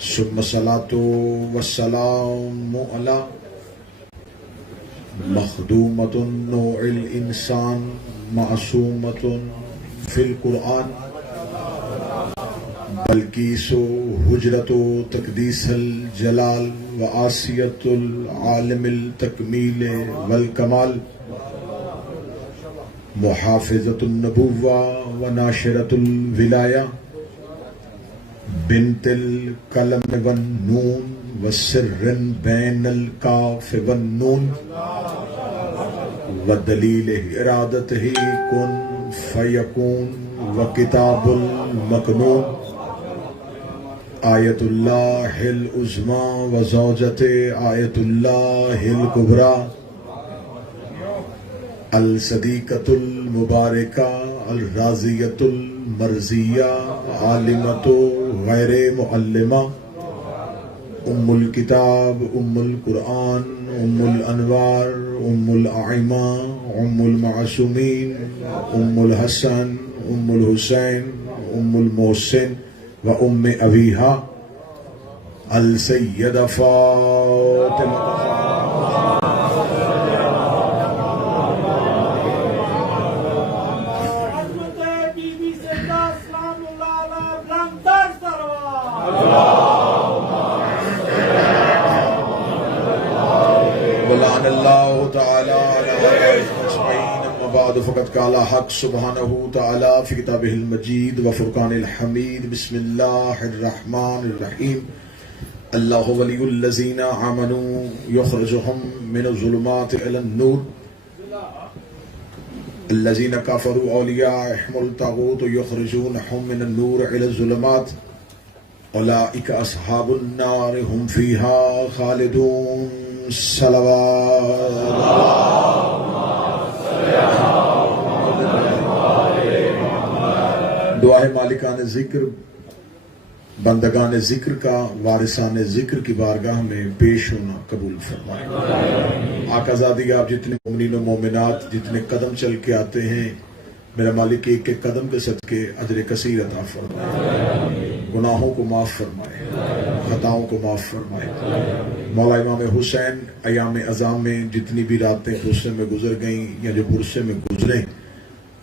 ثم الصلاة والسلام على مخدومة نوع الإنسان معصومة في القرآن بلقیس حجرت تقدیس الجلال وآسیت العالم التکمیل والکمال محافظت النبوہ وناشرت الولایہ بنت القلم والنون وسر بین الکاف والنون ودلیل ارادتہ کن فیکون وکتاب المکنون آیت اللہ العظمی وزوجت آیت اللہ الکبریٰ الصدیقۃ المبارکہ الراضیۃ المرضیہ عالمۃ غیر معلمہ ام الکتاب ام القرآن ام الانوار ام الائمہ ام المعصومین ام الحسن ام الحسین ام المحسن و ام ابیہا السیدہ فاطمہ ولعن اللہ تعالی بعد فقط قال حق سبحانہ تعالی فی کتابہ المجید و فرقان الحمید بسم اللہ الرحمن الرحیم اللہ ولی الذین آمنوا یخرجہم من الظلمات الی النور الذین کفروا اولیاءہم الطاغوت یخرجونہم من النور الی الظلمات اولئک اصحاب النار ہم فیہا خالدون صلوات دعائے مالکان ذکر بندگان ذکر کا وارثان ذکر کی بارگاہ میں پیش ہونا قبول فرمائے۔ آقا زادی آپ جتنے مومنین و مومنات جتنے قدم چل کے آتے ہیں میرا مالک ایک ایک قدم کے صدقے اجر کثیر عطا فرمائے، گناہوں کو معاف فرمائے، خطاؤں کو معاف فرمائے۔ مولا امام حسین ایام اعظام میں جتنی بھی راتیں پرسے میں گزر گئیں یا جو پرسے میں گزریں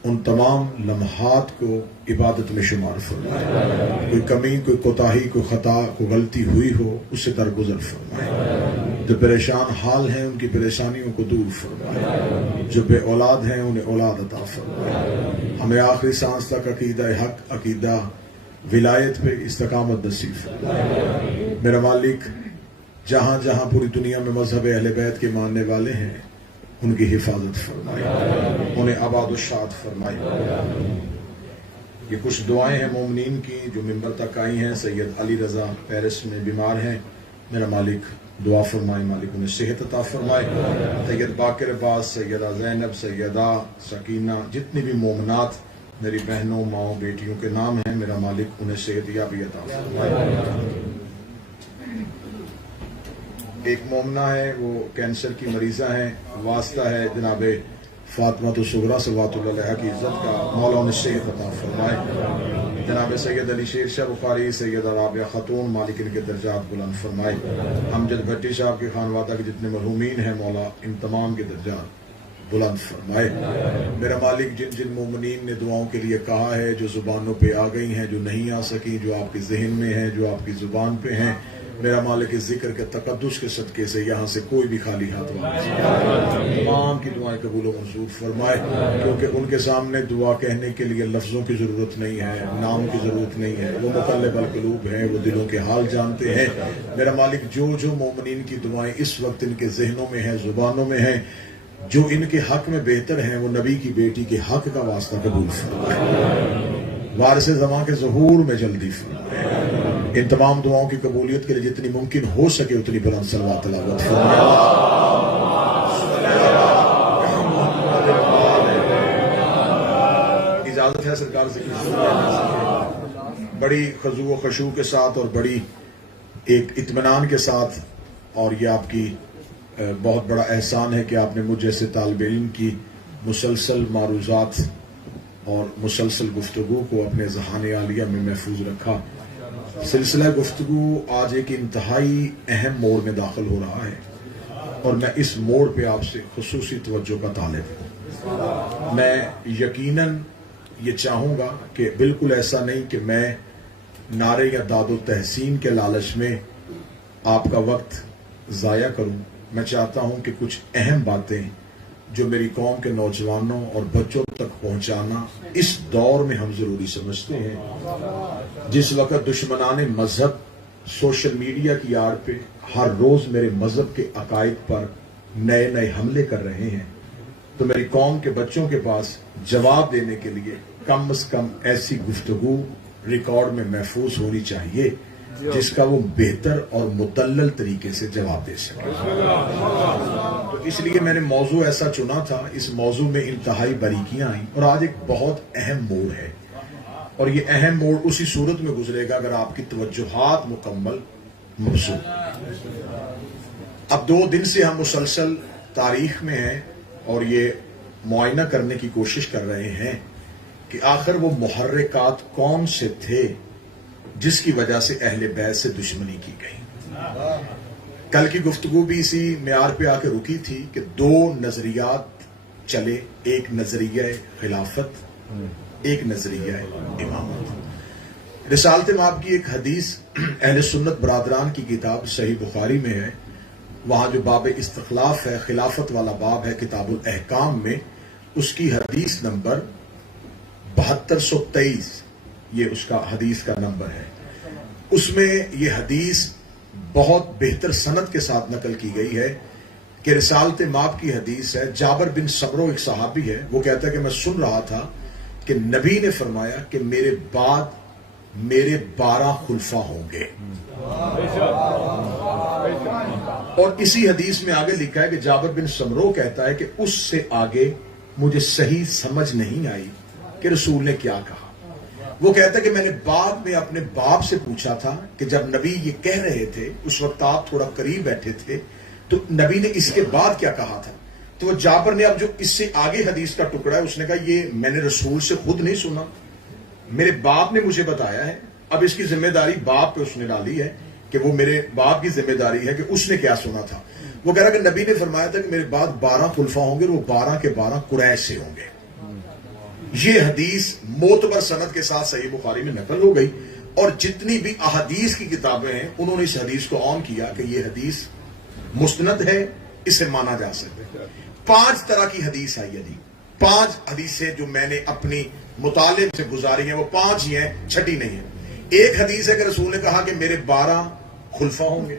ان تمام لمحات کو عبادت میں شمار فرمائے۔ کوئی کمی کوئی کوتاہی کوئی خطا کوئی غلطی ہوئی ہو اس سے درگزر فرمائے۔ جو پریشان حال ہیں ان کی پریشانیوں کو دور فرمائے، جو بے اولاد ہیں انہیں اولاد عطا فرمائے۔ ہمیں آخری سانس تک عقیدہ حق عقیدہ ولایت پہ استقامت نصیب فرمائے۔ میرا مالک جہاں جہاں پوری دنیا میں مذہب اہل بیت کے ماننے والے ہیں ان کی حفاظت فرمائے، انہیں آباد و شاد فرمائے۔ یہ کچھ دعائیں ہیں مومنین کی جو ممبر تک آئی ہیں۔ سید علی رضا پیرس میں بیمار ہیں، میرا مالک دعا فرمائے، مالک انہیں صحت عطا فرمائے۔ سید باقر عباس، سیدہ زینب، سیدہ سکینہ، جتنی بھی مومنات میری بہنوں ماؤں بیٹیوں کے نام ہیں، میرا مالک انہیں صحت یابی عطا فرمائے۔ ایک مومنہ ہے وہ کینسر کی مریضہ ہیں، واسطہ ہے جناب فاطمہ الصغریٰ صلوات اللہ علیہا کی عزت کا، مولا انہیں صحت عطا فرمائے۔ جناب سید علی شیر شاہ بخاری، سیدہ رابعہ خاتون، مالک ان کے درجات بلند فرمائے۔ امجد بھٹی صاحب کے خانوادہ کے جتنے مرحومین ہیں مولا ان تمام کے درجات بلند فرمائے۔ میرا مالک جن جن مومنین نے دعاؤں کے لیے کہا ہے، جو زبانوں پہ آ گئی ہیں، جو نہیں آ سکی، جو آپ کے ذہن میں ہیں، جو آپ کی زبان پہ ہیں، میرا مالک اس ذکر کے تقدس کے صدقے سے یہاں سے کوئی بھی خالی ہاتھ واپس تمام کی دعائیں قبول و منظور فرمائے، کیونکہ ان کے سامنے دعا کہنے کے لیے لفظوں کی ضرورت نہیں ہے، نام کی ضرورت نہیں ہے، وہ مقلب القلوب ہیں، وہ دلوں کے حال جانتے ہیں۔ میرا مالک جو جو مومنین کی دعائیں اس وقت ان کے ذہنوں میں ہیں، زبانوں میں ہیں، جو ان کے حق میں بہتر ہیں، وہ نبی کی بیٹی کے حق کا واسطہ قبول فرمائے، وارث زماں کے ظہور میں جلدی فرمائے۔ ان تمام دعاؤں کی قبولیت کے لیے جتنی ممکن ہو سکے اتنی بلند صلوات تلاوت فرمائے۔ اجازت ہے سرکار سے بڑی خضوع و خشوع کے ساتھ اور بڑی ایک اطمینان کے ساتھ، اور یہ آپ کی بہت بڑا احسان ہے کہ آپ نے مجھ جیسے طالب علم کی مسلسل معروضات اور مسلسل گفتگو کو اپنے ذہان عالیہ میں محفوظ رکھا۔ سلسلہ گفتگو آج ایک انتہائی اہم موڑ میں داخل ہو رہا ہے اور میں اس موڑ پہ آپ سے خصوصی توجہ کا طالب ہوں۔ میں یقیناً یہ چاہوں گا کہ بالکل ایسا نہیں کہ میں نعرے یا داد و تحسین کے لالچ میں آپ کا وقت ضائع کروں۔ میں چاہتا ہوں کہ کچھ اہم باتیں جو میری قوم کے نوجوانوں اور بچوں تک پہنچانا اس دور میں ہم ضروری سمجھتے ہیں، جس وقت دشمنان مذہب سوشل میڈیا کی آڑ پہ ہر روز میرے مذہب کے عقائد پر نئے نئے حملے کر رہے ہیں، تو میری قوم کے بچوں کے پاس جواب دینے کے لیے کم از کم ایسی گفتگو ریکارڈ میں محفوظ ہونی چاہیے جس کا وہ بہتر اور مدلل طریقے سے جواب دے سکے۔ تو اس لیے میں نے موضوع ایسا چنا تھا، اس موضوع میں انتہائی باریکیاں آئیں، اور آج ایک بہت اہم موڑ ہے، اور یہ اہم موڑ اسی صورت میں گزرے گا اگر آپ کی توجہات مکمل مبذول۔ اب 2 دن سے ہم مسلسل تاریخ میں ہیں اور یہ معائنہ کرنے کی کوشش کر رہے ہیں کہ آخر وہ محرکات کون سے تھے جس کی وجہ سے اہل بیت سے دشمنی کی گئی۔ کل کی گفتگو بھی اسی معیار پہ آ کے رکی تھی کہ 2 نظریات چلے، ایک نظریہ خلافت، ایک نظریہ امامت۔ رسالت مآب کی ایک حدیث اہل سنت برادران کی کتاب صحیح بخاری میں ہے، وہاں جو باب استخلاف ہے، خلافت والا باب ہے کتاب الاحکام میں، اس کی حدیث نمبر 7223 یہ اس کا حدیث کا نمبر ہے۔ اس میں یہ حدیث بہت بہتر سند کے ساتھ نقل کی گئی ہے کہ رسالت مآب کی حدیث ہے۔ جابر بن سمرو ایک صحابی ہے، وہ کہتا ہے کہ میں سن رہا تھا کہ نبی نے فرمایا کہ میرے بعد میرے 12 خلفاء ہوں گے، اور اسی حدیث میں آگے لکھا ہے کہ جابر بن سمرو کہتا ہے کہ اس سے آگے مجھے صحیح سمجھ نہیں آئی کہ رسول نے کیا کہا۔ وہ کہتا ہے کہ میں نے بعد میں اپنے باپ سے پوچھا تھا کہ جب نبی یہ کہہ رہے تھے اس وقت آپ تھوڑا قریب بیٹھے تھے، تو نبی نے اس کے بعد کیا کہا تھا؟ تو وہ جابر نے اب جو اس سے آگے حدیث کا ٹکڑا ہے اس نے کہا یہ میں نے رسول سے خود نہیں سنا، میرے باپ نے مجھے بتایا ہے۔ اب اس کی ذمہ داری باپ پہ اس نے ڈالی ہے کہ وہ میرے باپ کی ذمہ داری ہے کہ اس نے کیا سنا تھا۔ وہ کہہ رہا کہ نبی نے فرمایا تھا کہ میرے بعد 12 خلفاء ہوں گے، اور وہ 12 کے 12 قریش سے ہوں گے۔ یہ حدیث معتبر سند کے ساتھ صحیح بخاری میں نقل ہو گئی، اور جتنی بھی احادیث کی کتابیں ہیں انہوں نے اس حدیث کو عام کیا کہ یہ حدیث مستند ہے، اسے مانا جا سکتا ہے۔ 5 طرح کی حدیث آئی ہے جی، 5 حدیثیں جو میں نے اپنی مطالعے سے گزاری ہیں وہ 5 ہی ہیں، چھٹی نہیں ہے۔ ایک حدیث ہے کہ رسول نے کہا کہ میرے 12 خلفاء ہوں گے،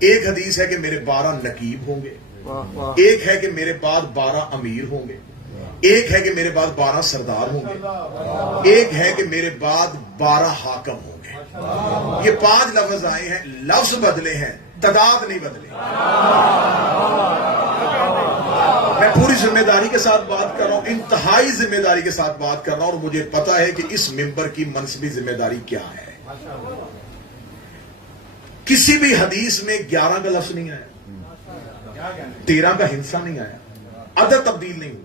ایک حدیث ہے کہ میرے 12 نقیب ہوں گے، ایک ہے کہ میرے بعد 12 امیر ہوں گے، ایک ہے کہ میرے بعد 12 سردار ہوں گے، ایک ہے کہ میرے بعد 12 حاکم ہوں گے۔ یہ 5 لفظ آئے ہیں، لفظ بدلے ہیں، تعداد نہیں بدلے۔ میں پوری ذمہ داری کے ساتھ بات کر رہا ہوں، انتہائی ذمہ داری کے ساتھ بات کر رہا ہوں، اور مجھے پتا ہے کہ اس ممبر کی منصبی ذمہ داری کیا ہے۔ کسی بھی حدیث میں 11 کا لفظ نہیں آیا، 13 کا ہنسا نہیں آیا، عدد تبدیل نہیں ہوا۔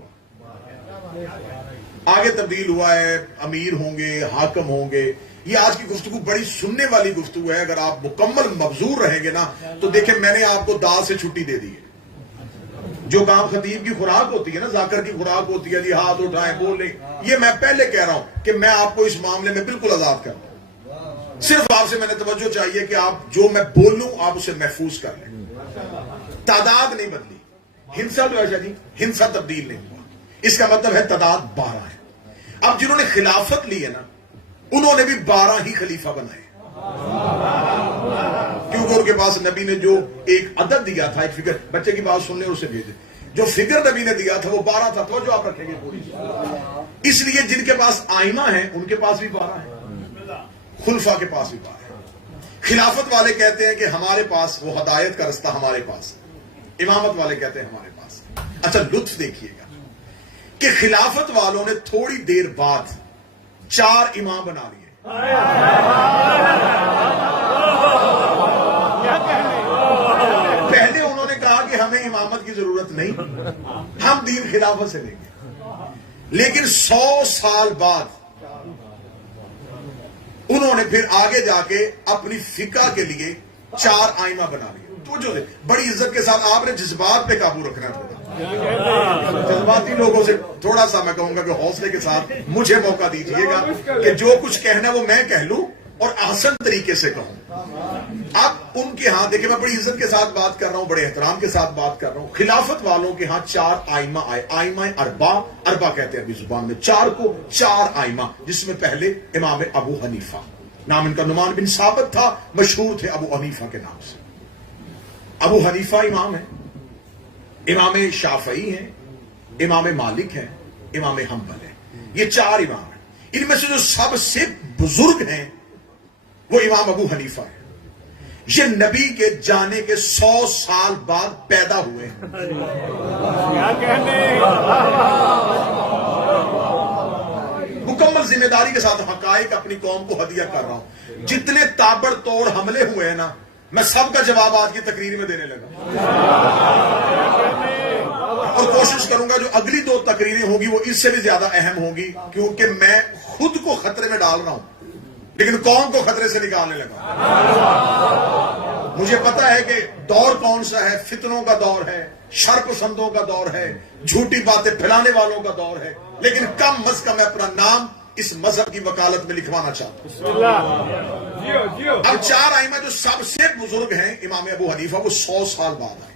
آگے تبدیل ہوا ہے، امیر ہوں گے، حاکم ہوں گے۔ یہ آج کی گفتگو بڑی سننے والی گفتگو ہے، اگر آپ مکمل مبذور رہیں گے نا تو دیکھیں میں نے آپ کو دال سے چھٹی دے دی ہے۔ جو کام خطیب کی خوراک ہوتی ہے نا، ذاکر کی خوراک ہوتی ہے، ہاتھ اٹھائیں بولیں، یہ میں پہلے کہہ رہا ہوں کہ میں آپ کو اس معاملے میں بالکل آزاد کر رہا ہوں۔ صرف آپ سے میں نے توجہ چاہیے کہ آپ جو میں بولوں آپ اسے محفوظ کر لیں۔ تعداد نہیں بدلی، ہنسا جو ہے جی، ہنسا تبدیل نہیں ہوا، اس کا مطلب ہے تعداد 12 ہے۔ اب جنہوں نے خلافت لی ہے نا انہوں نے بھی 12 ہی خلیفہ بنائے، کیونکہ ان کے پاس نبی نے جو ایک عدد دیا تھا، ایک فگر، بچے کی بات سن لیں اسے بھیجیں، جو فگر نبی نے دیا تھا وہ 12 تھا، تو جو آپ رکھیں گے پوری۔ اس لیے جن کے پاس آئمہ ہیں ان کے پاس بھی 12 ہیں، خلفاء کے پاس بھی 12 ہیں۔ خلافت والے کہتے ہیں کہ ہمارے پاس وہ ہدایت کا رستہ ہمارے پاس، امامت والے کہتے ہیں ہمارے پاس۔ اچھا لطف دیکھیے گا کہ خلافت والوں نے تھوڑی دیر بعد 4 امام بنا لیے۔ پہلے انہوں نے کہا کہ ہمیں امامت کی ضرورت نہیں، ہم دین خلافت سے لیں گے، لیکن 100 سال بعد انہوں نے پھر آگے جا کے اپنی فقہ کے لیے 4 آئمہ بنا لیے. تو جو بڑی عزت کے ساتھ آپ نے جذبات پہ قابو رکھنا ہے. جذباتی لوگوں سے تھوڑا سا میں کہوں گا کہ حوصلے کے ساتھ مجھے موقع دیجیے گا کہ جو کچھ کہنا ہے وہ میں کہہ لوں اور آسان طریقے سے کہوں. اب ان کے ہاں دیکھیں میں بڑی عزت کے ساتھ بات کر رہا ہوں, بڑے احترام کے ساتھ بات کر رہا ہوں. خلافت والوں کے ہاں 4 آئمہ آئے. آئمہ اربع کہتے ہیں عربی زبان میں 4 کو. 4 آئمہ جس میں پہلے امام ابو حنیفہ, نام ان کا نعمان بن ثابت تھا, مشہور تھے ابو حنیفہ کے نام سے. ابو حنیفہ امام ہے, امام شافعی ہیں, امام مالک ہیں, امام حنبل ہیں. یہ 4 امام ہیں. ان میں سے جو سب سے بزرگ ہیں وہ امام ابو حنیفہ ہے. یہ نبی کے جانے کے 100 سال بعد پیدا ہوئے ہیں. مکمل ذمہ داری کے ساتھ حقائق اپنی قوم کو ہدیہ کر رہا ہوں. جتنے تابڑ توڑ حملے ہوئے ہیں نا, میں سب کا جواب آج کی تقریر میں دینے لگا, اور کوشش کروں گا جو اگلی 2 تقریریں ہوگی وہ اس سے بھی زیادہ اہم ہوگی, کیونکہ میں خود کو خطرے میں ڈال رہا ہوں لیکن قوم کو خطرے سے نکالنے لگا. مجھے پتا ہے کہ دور کون سا ہے. فتنوں کا دور ہے, شر پسندوں کا دور ہے, جھوٹی باتیں پھیلانے والوں کا دور ہے, لیکن کم از کم میں اپنا نام اس مذہب کی وکالت میں لکھوانا چاہتا ہوں. اب 4 آئمہ جو سب سے بزرگ ہیں, امام ابو حنیفہ, وہ 100 سال بعد آئے.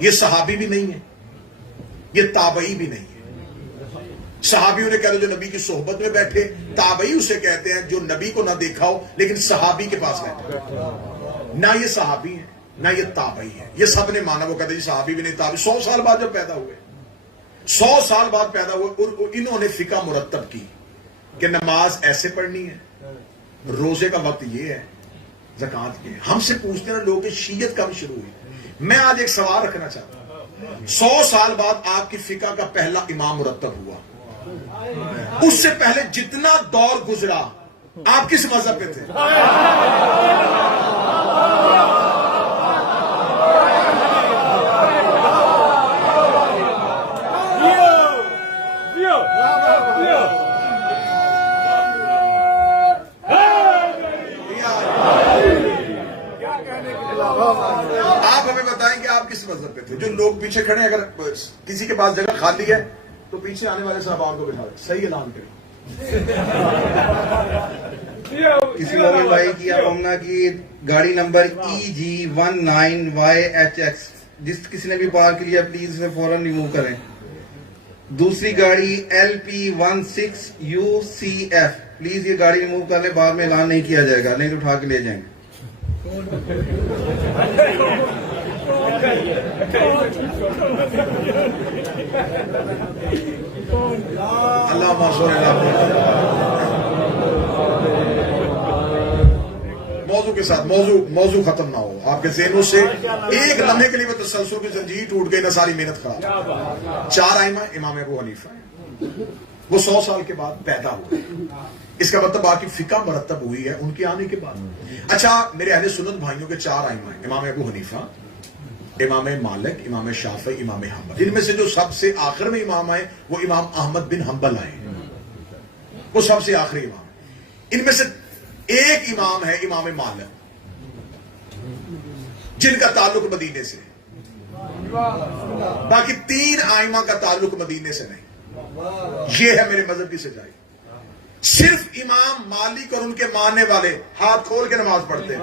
یہ صحابی بھی نہیں ہے, یہ تابعی بھی نہیں ہے. صحابی انہیں کہتے جو نبی کی صحبت میں بیٹھے, تابعی اسے کہتے ہیں جو نبی کو نہ دیکھا ہو لیکن صحابی کے پاس بیٹھے. نہ یہ صحابی ہیں نہ یہ تابعی ہیں. یہ سب نے مانا, وہ کہتے ہیں صحابی بھی نہیں تابعی. 100 سال بعد جب پیدا ہوئے, 100 سال بعد پیدا ہوئے, اور انہوں نے فقہ مرتب کی کہ نماز ایسے پڑھنی ہے, روزے کا وقت یہ ہے, زکوٰۃ یہ ہے. ہم سے پوچھتے ہیں لوگ کہ شیعت کب شروع ہوئی. میں آج ایک سوال رکھنا چاہتا ہوں. 100 سال بعد آپ کی فقہ کا پہلا امام مرتب ہوا. اس سے پہلے جتنا دور گزرا آپ کس مذہب پہ تھے؟ آپ ہمیں بتائیں کہ آپ کس مذہب پہ تھے. جو لوگ پیچھے کھڑے ہیں, اگر کسی کے پاس جگہ خالی ہے تو پیچھے آنے والے صاحبان کو بٹھا دیں. صحیح اعلان کریں. کسی مومن بھائی کی امنا کی گاڑی نمبر EG19YHX جس کسی نے بھی پارک لیا پلیز اسے فوراً ریموو کریں. دوسری گاڑی LP16UCF پلیز یہ گاڑی ریموو کر لیں, بعد میں اعلان نہیں کیا جائے گا, نہیں تو اٹھا کے لے جائیں گے. اللہ موضوع کے ساتھ موضوع ختم نہ ہو آپ کے ذہنوں سے. ایک لمحے کے لیے وہ تسلسل کی زنجیر ٹوٹ گئی, نہ ساری محنت خراب. 4 آئمہ امام ابو حنیفہ وہ 100 سال کے بعد پیدا ہوئے. اس کا مطلب آپ کی فقہ مرتب ہوئی ہے ان کے آنے کے بعد. اچھا میرے اہل سنت بھائیوں کے 4 آئمہ ہیں, امام ابو حنیفہ, امام مالک, امام شافعی, امام حنبل. ان میں سے جو سب سے آخر میں امام آئے وہ امام احمد بن حنبل آئے, وہ سب سے آخری امام. ان میں سے ایک امام ہے امام مالک جن کا تعلق مدینے سے, باقی 3 آئمہ کا تعلق مدینے سے نہیں. یہ ہے میرے مذہب کی سچائی. صرف امام مالک اور ان کے ماننے والے ہاتھ کھول کے نماز پڑھتے ہیں.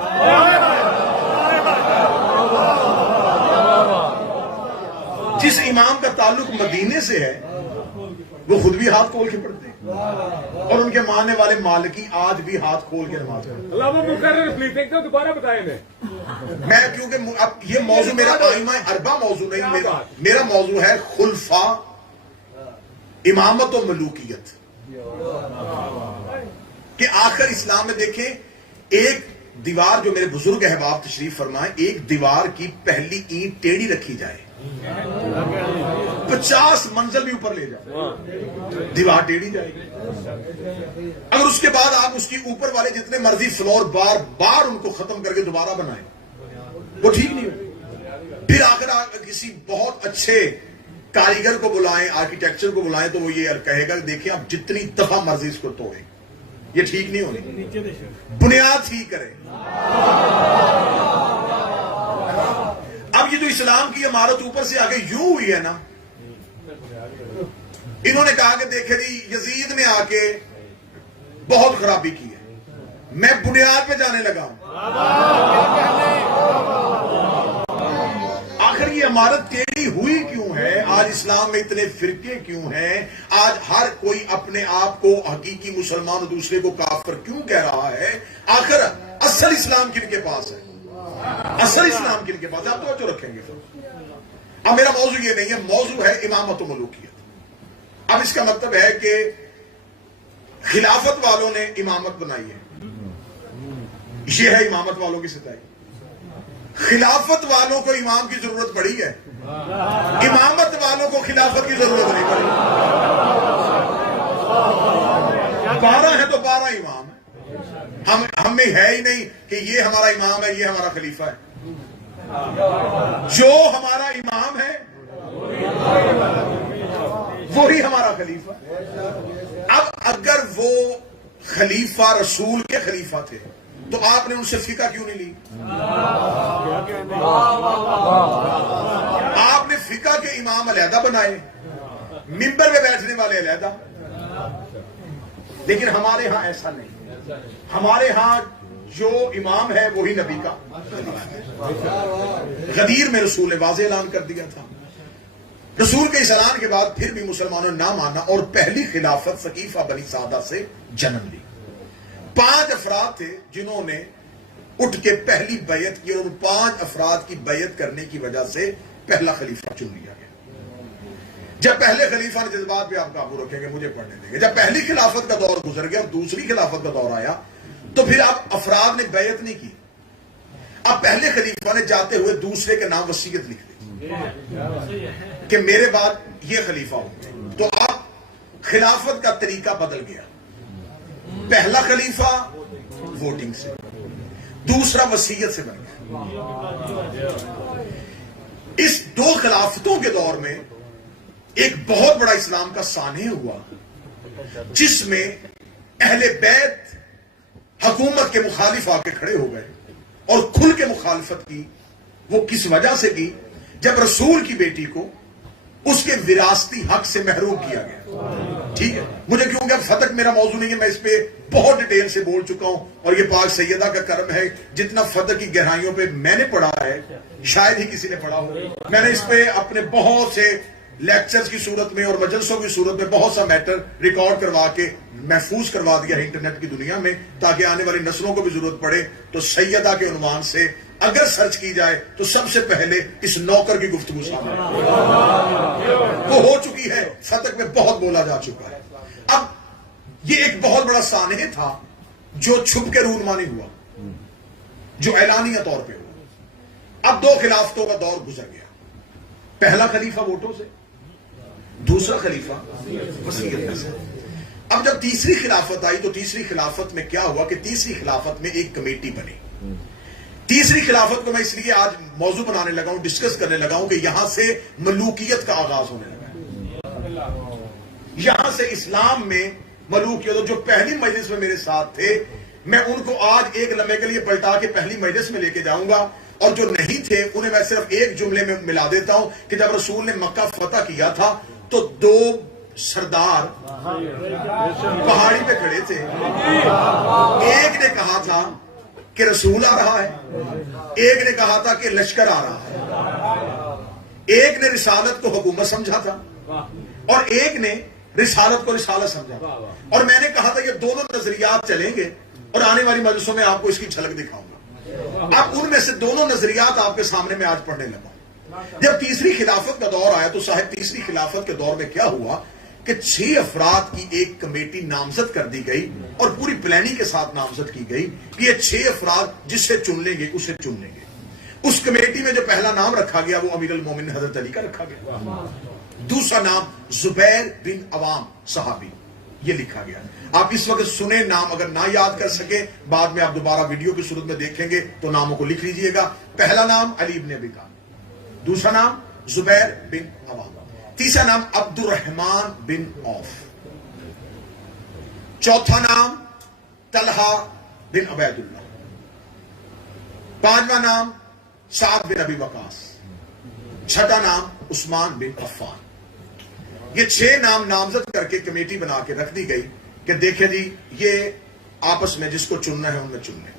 جس امام کا تعلق مدینے سے ہے وہ خود بھی ہاتھ کھول کے پڑھتے ہیں, اور ان کے ماننے والے مالکی آج بھی ہاتھ کھول کے نماز پڑھتے ہیں. دوبارہ بتائیں. میں کیونکہ اب یہ موضوع میرا آئمہ اربع موضوع نہیں, میرا موضوع ہے خلفاء, امامت و ملوکیت. کہ آخر اسلام میں دیکھیں ایک دیوار, جو میرے بزرگ احباب تشریف فرمائیں, ایک دیوار کی پہلی اینٹ ٹیڑھی رکھی جائے, 50 منزل بھی اوپر لے جاؤ, دیوار ٹیڑھی جائے گی. اگر اس کے بعد آپ اس کی اوپر والے جتنے مرضی فلور بار بار ان کو ختم کر کے دوبارہ بنائیں, وہ ٹھیک نہیں ہو. پھر آخر کسی بہت اچھے کاریگر کو بلائیں, آرکیٹیکچر کو بلائیں, تو وہ یہ کہے گا کہ دیکھیں آپ جتنی دفعہ مرضی اس کو توڑیں یہ ٹھیک نہیں ہونی، بنیاد ٹھیک کرے۔ اب یہ جو اسلام کی عمارت اوپر سے آگے یوں ہوئی ہے نا، انہوں نے کہا کہ دیکھیں جی یزید نے آ کے بہت خرابی کی ہے، میں بنیاد پہ جانے لگا ہوں۔ آخر یہ عمارت ٹیڑھی ہوئی کیوں ہے؟ آج اسلام میں اتنے فرقے کیوں ہیں؟ آج ہر کوئی اپنے آپ کو حقیقی مسلمان اور دوسرے کو کافر کیوں کہہ رہا ہے؟ آخر اصل اسلام کن کے پاس ہے؟ اصل اسلام کن کے پاس ہے؟ آپ توجہ رکھیں گے۔ اب میرا موضوع یہ نہیں ہے، موضوع ہے امامت و ملوکیت۔ اب اس کا مطلب ہے کہ خلافت والوں نے امامت بنائی ہے، یہ ہے امامت والوں کی ستائی۔ خلافت والوں کو امام کی ضرورت پڑی ہے، امامت والوں کو خلافت کی ضرورت نہیں پڑی۔ 12 ہیں تو 12 امام ہیں، ہم میں ہے ہی نہیں کہ یہ ہمارا امام ہے، یہ ہمارا خلیفہ ہے۔ جو ہمارا امام ہے وہی ہمارا خلیفہ۔ اب اگر وہ خلیفہ رسول کے خلیفہ تھے تو آپ نے ان سے فقہ کیوں نہیں لی؟ آپ نے فقہ کے امام علیحدہ بنائے، منبر پہ بیٹھنے والے علیحدہ۔ لیکن ہمارے ہاں ایسا نہیں، ہمارے ہاں جو امام ہے وہی نبی کا غدیر میں رسول نے واضح اعلان کر دیا تھا۔ رسول کے اس اعلان کے بعد پھر بھی مسلمانوں نے نہ مانا اور پہلی خلافت ثقیفہ بنی سعدہ سے جنم لی۔ 5 افراد تھے جنہوں نے اٹھ کے پہلی بیعت کی، اور ان 5 افراد کی بیعت کرنے کی وجہ سے پہلا خلیفہ چن لیا گیا۔ جب پہلے خلیفہ نے جذبات پہ آپ قابو رکھیں گے، مجھے پڑھنے دیں گے، جب پہلی خلافت کا دور گزر گیا اور دوسری خلافت کا دور آیا تو پھر اب افراد نے بیعت نہیں کی، اب پہلے خلیفہ نے جاتے ہوئے دوسرے کے نام وصیت لکھ دی کہ میرے بعد یہ خلیفہ ہو۔ تو اب خلافت کا طریقہ بدل گیا، پہلا خلیفہ ووٹنگ سے، دوسرا وصیت سے بن گیا۔ اس 2 خلافتوں کے دور میں ایک بہت بڑا اسلام کا سانحہ ہوا جس میں اہل بیت حکومت کے مخالف آ کے کھڑے ہو گئے اور کھل کے مخالفت کی۔ وہ کس وجہ سے کی؟ جب رسول کی بیٹی کو اس کے وراثتی حق سے محروم کیا گیا۔ ٹھیک ہے، مجھے کیونکہ اب فتق میرا موضوع نہیں ہے، میں اس پہ بہت ڈیٹیل سے بول چکا ہوں، اور یہ پاک سیدہ کا کرم ہے جتنا فتق کی گہرائیوں پہ میں نے پڑھا ہے شاید ہی کسی نے پڑھا ہو۔ میں نے اس پہ اپنے بہت سے لیکچرز کی صورت میں اور مجلسوں کی صورت میں بہت سا میٹر ریکارڈ کروا کے محفوظ کروا دیا ہے انٹرنیٹ کی دنیا میں، تاکہ آنے والی نسلوں کو بھی ضرورت پڑے تو سیدہ کے عنوان سے اگر سرچ کی جائے تو سب سے پہلے اس نوکر کی گفتگو سامنے وہ ہو چکی ہے، فتق میں بہت بولا جا چکا ہے۔ اب یہ ایک بہت بڑا سانحہ تھا جو چھپ کے رونما نہیں ہوا، جو اعلانیہ طور پہ ہوا۔ اب 2 خلافتوں کا دور گزر گیا، پہلا خلیفہ ووٹوں سے، دوسرا خلیفہ وصیت سے۔ اب جب تیسری خلافت آئی تو تیسری خلافت میں کیا ہوا کہ تیسری خلافت میں ایک کمیٹی بنی۔ تیسری خلافت کو میں اس لیے آج موضوع بنانے لگا ہوں، ڈسکس کرنے لگا ہوں کہ یہاں سے ملوکیت کا آغاز ہونے لگا ہے، یہاں سے اسلام میں ملوکیت۔ جو پہلی مجلس میں میرے ساتھ تھے میں ان کو آج ایک لمحے کے لیے پلٹا کے پہلی مجلس میں لے کے جاؤں گا، اور جو نہیں تھے انہیں میں صرف ایک جملے میں ملا دیتا ہوں کہ جب رسول نے مکہ فتح کیا تھا تو 2 سردار پہاڑی پہ کھڑے تھے، ایک نے کہا تھا کہ رسول آ رہا ہے، ایک نے کہا تھا کہ لشکر آ رہا ہے، ایک نے رسالت کو حکومت سمجھا تھا اور ایک نے رسالت کو رسالت سمجھا تھا۔ اور میں نے کہا تھا یہ دونوں نظریات چلیں گے، اور آنے والی مجلسوں میں آپ کو اس کی جھلک دکھاؤں گا۔ اب ان میں سے دونوں نظریات آپ کے سامنے میں آج پڑھنے لگا۔ جب تیسری خلافت کا دور آیا تو صاحب تیسری خلافت کے دور میں کیا ہوا کہ 6 افراد کی ایک کمیٹی نامزد کر دی گئی اور پوری پلاننگ کے ساتھ نامزد کی گئی کہ یہ 6 افراد جس سے چن لیں گے اسے چن لیں گے۔ اس کمیٹی میں جو پہلا نام رکھا گیا وہ امیر المومنین حضرت علی کا رکھا گیا، دوسرا نام زبیر بن عوام صحابی یہ لکھا گیا۔ آپ اس وقت سنیں نام، اگر نہ یاد کر سکے بعد میں آپ دوبارہ ویڈیو کی صورت میں دیکھیں گے تو ناموں کو لکھ لیجئے گا۔ پہلا نام علی بن ابی طالب، دوسرا نام زبیر بن عوام، تیسرا نام عبد الرحمن بن عوف، چوتھا نام طلحہ بن عبید اللہ، پانچواں نام سعد بن ابی وقاص، چھٹا نام عثمان بن عفان۔ یہ 6 نام نامزد کر کے کمیٹی بنا کے رکھ دی گئی کہ دیکھیں جی یہ آپس میں جس کو چننا ہے ان میں چن لیں۔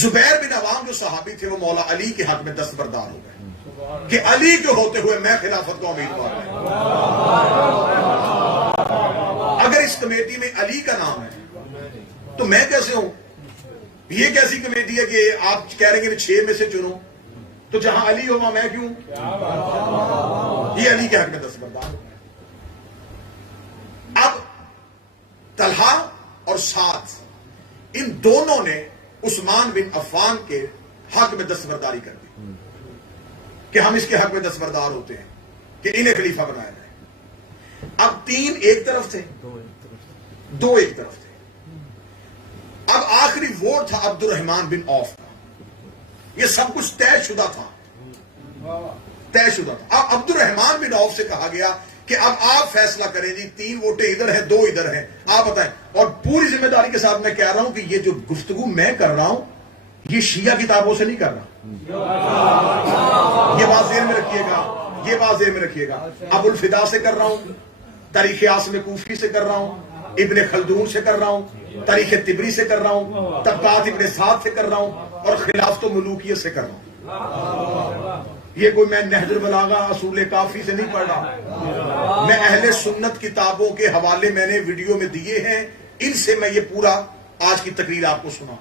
زبیر بن عوام جو صحابی تھے وہ مولا علی کے حق میں دستبردار ہو گئے کہ علی کے ہوتے ہوئے میں خلافت کا امیدوار ہوں۔ اگر اس کمیٹی میں علی کا نام ہے تو میں کیسے ہوں؟ یہ کیسی کمیٹی ہے کہ آپ کہہ رہے ہیں کہ 6 میں سے چنو، تو جہاں علی ہو وہاں میں کیوں؟ یہ علی کے حق میں دستبردار ہو گئے۔ اب طلحہ اور سعد ان دونوں نے عثمان بن عفان کے حق میں دستبرداری کر دی کہ ہم اس کے حق میں دستبردار ہوتے ہیں کہ انہیں خلیفہ بنایا جائے۔ اب 3 ایک طرف تھے، 2 ایک طرف تھے۔ اب آخری ووٹ تھا عبد الرحمن بن عوف کا، یہ سب کچھ طے شدہ تھا، طے شدہ تھا۔ اب عبد الرحمن بن عوف سے کہا گیا کہ اب آپ فیصلہ کریں جی، 3 ووٹیں ادھر ہیں 2 ادھر ہیں، آپ بتائیں۔ اور پوری ذمہ داری کے ساتھ میں کہہ رہا ہوں کہ یہ جو گفتگو میں کر رہا ہوں یہ شیعہ کتابوں سے نہیں کر رہا، یہ بات ذہن میں رکھیے گا، یہ بات ذہن میں رکھیے گا۔ ابو الفدا سے کر رہا ہوں، تاریخ عاصم کوفی سے کر رہا ہوں، ابن خلدون سے کر رہا ہوں، تاریخ طبری سے کر رہا ہوں، طبقات ابن سعد سے کر رہا ہوں، اور خلافت و ملوکیت سے کر رہا ہوں۔ یہ کوئی میں نہج البلاغہ اصول کافی سے نہیں پڑھ رہا، میں اہل سنت کتابوں کے حوالے میں نے ویڈیو میں دیے ہیں، ان سے میں یہ پورا آج کی تقریر آپ کو سنا۔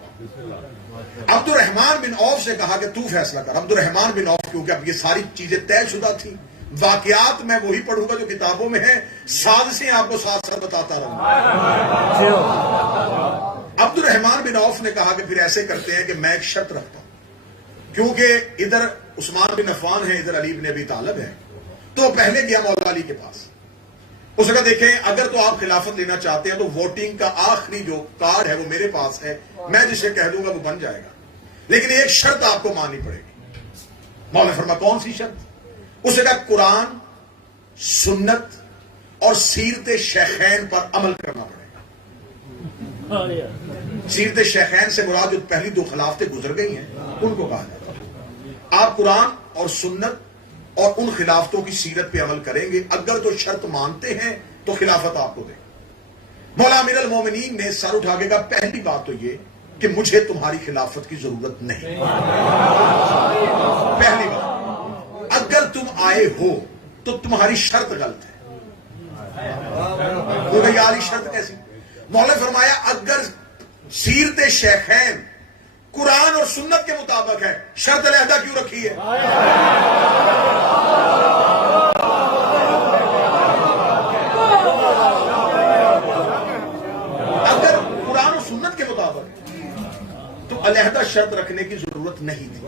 عبد الرحمن بن عوف سے کہا کہ تو فیصلہ کر۔ عبد الرحمن بن عوف کیونکہ اب یہ ساری چیزیں طے شدہ تھیں، واقعات میں وہی پڑھوں گا جو کتابوں میں ہیں، سازشیں آپ کو ساتھ ساتھ بتاتا رہوں گا۔ عبد الرحمن بن عوف نے کہا کہ پھر ایسے کرتے ہیں کہ میں ایک شرط رکھتا ہوں، کیونکہ ادھر عثمان بن عفان ہے، ادھر علی بن ابی طالب ہے، تو پہلے گیا مولا علی کے پاس، اس نے کہا دیکھیں اگر تو آپ خلافت لینا چاہتے ہیں تو ووٹنگ کا آخری جو کارڈ ہے وہ میرے پاس ہے، میں جسے کہہ دوں گا وہ بن جائے گا، لیکن ایک شرط آپ کو ماننی پڑے گی۔ مولا نے فرمایا کون سی شرط؟ اس نے کہا قرآن، سنت اور سیرت شیخین پر عمل کرنا پڑے گا۔ سیرت شیخین سے مراد جو پہلی 2 خلافتیں گزر گئی ہیں ان کو کہا جاتا ہے۔ آپ قرآن اور سنت اور ان خلافتوں کی سیرت پہ عمل کریں گے، اگر تو شرط مانتے ہیں تو خلافت آپ کو دیں۔ مولا امیر المومنین نے سر اٹھا کے کہا پہلی بات تو یہ کہ مجھے تمہاری خلافت کی ضرورت نہیں، پہلی بات، اگر تم آئے ہو تو تمہاری شرط غلط ہے۔ یاری شرط کیسی؟ مولا نے فرمایا اگر سیرت شیخین قرآن اور سنت کے مطابق ہے، شرط علیحدہ کیوں رکھی ہے؟ اگر قرآن اور سنت کے مطابق ہے تو علیحدہ شرط رکھنے کی ضرورت نہیں تھی،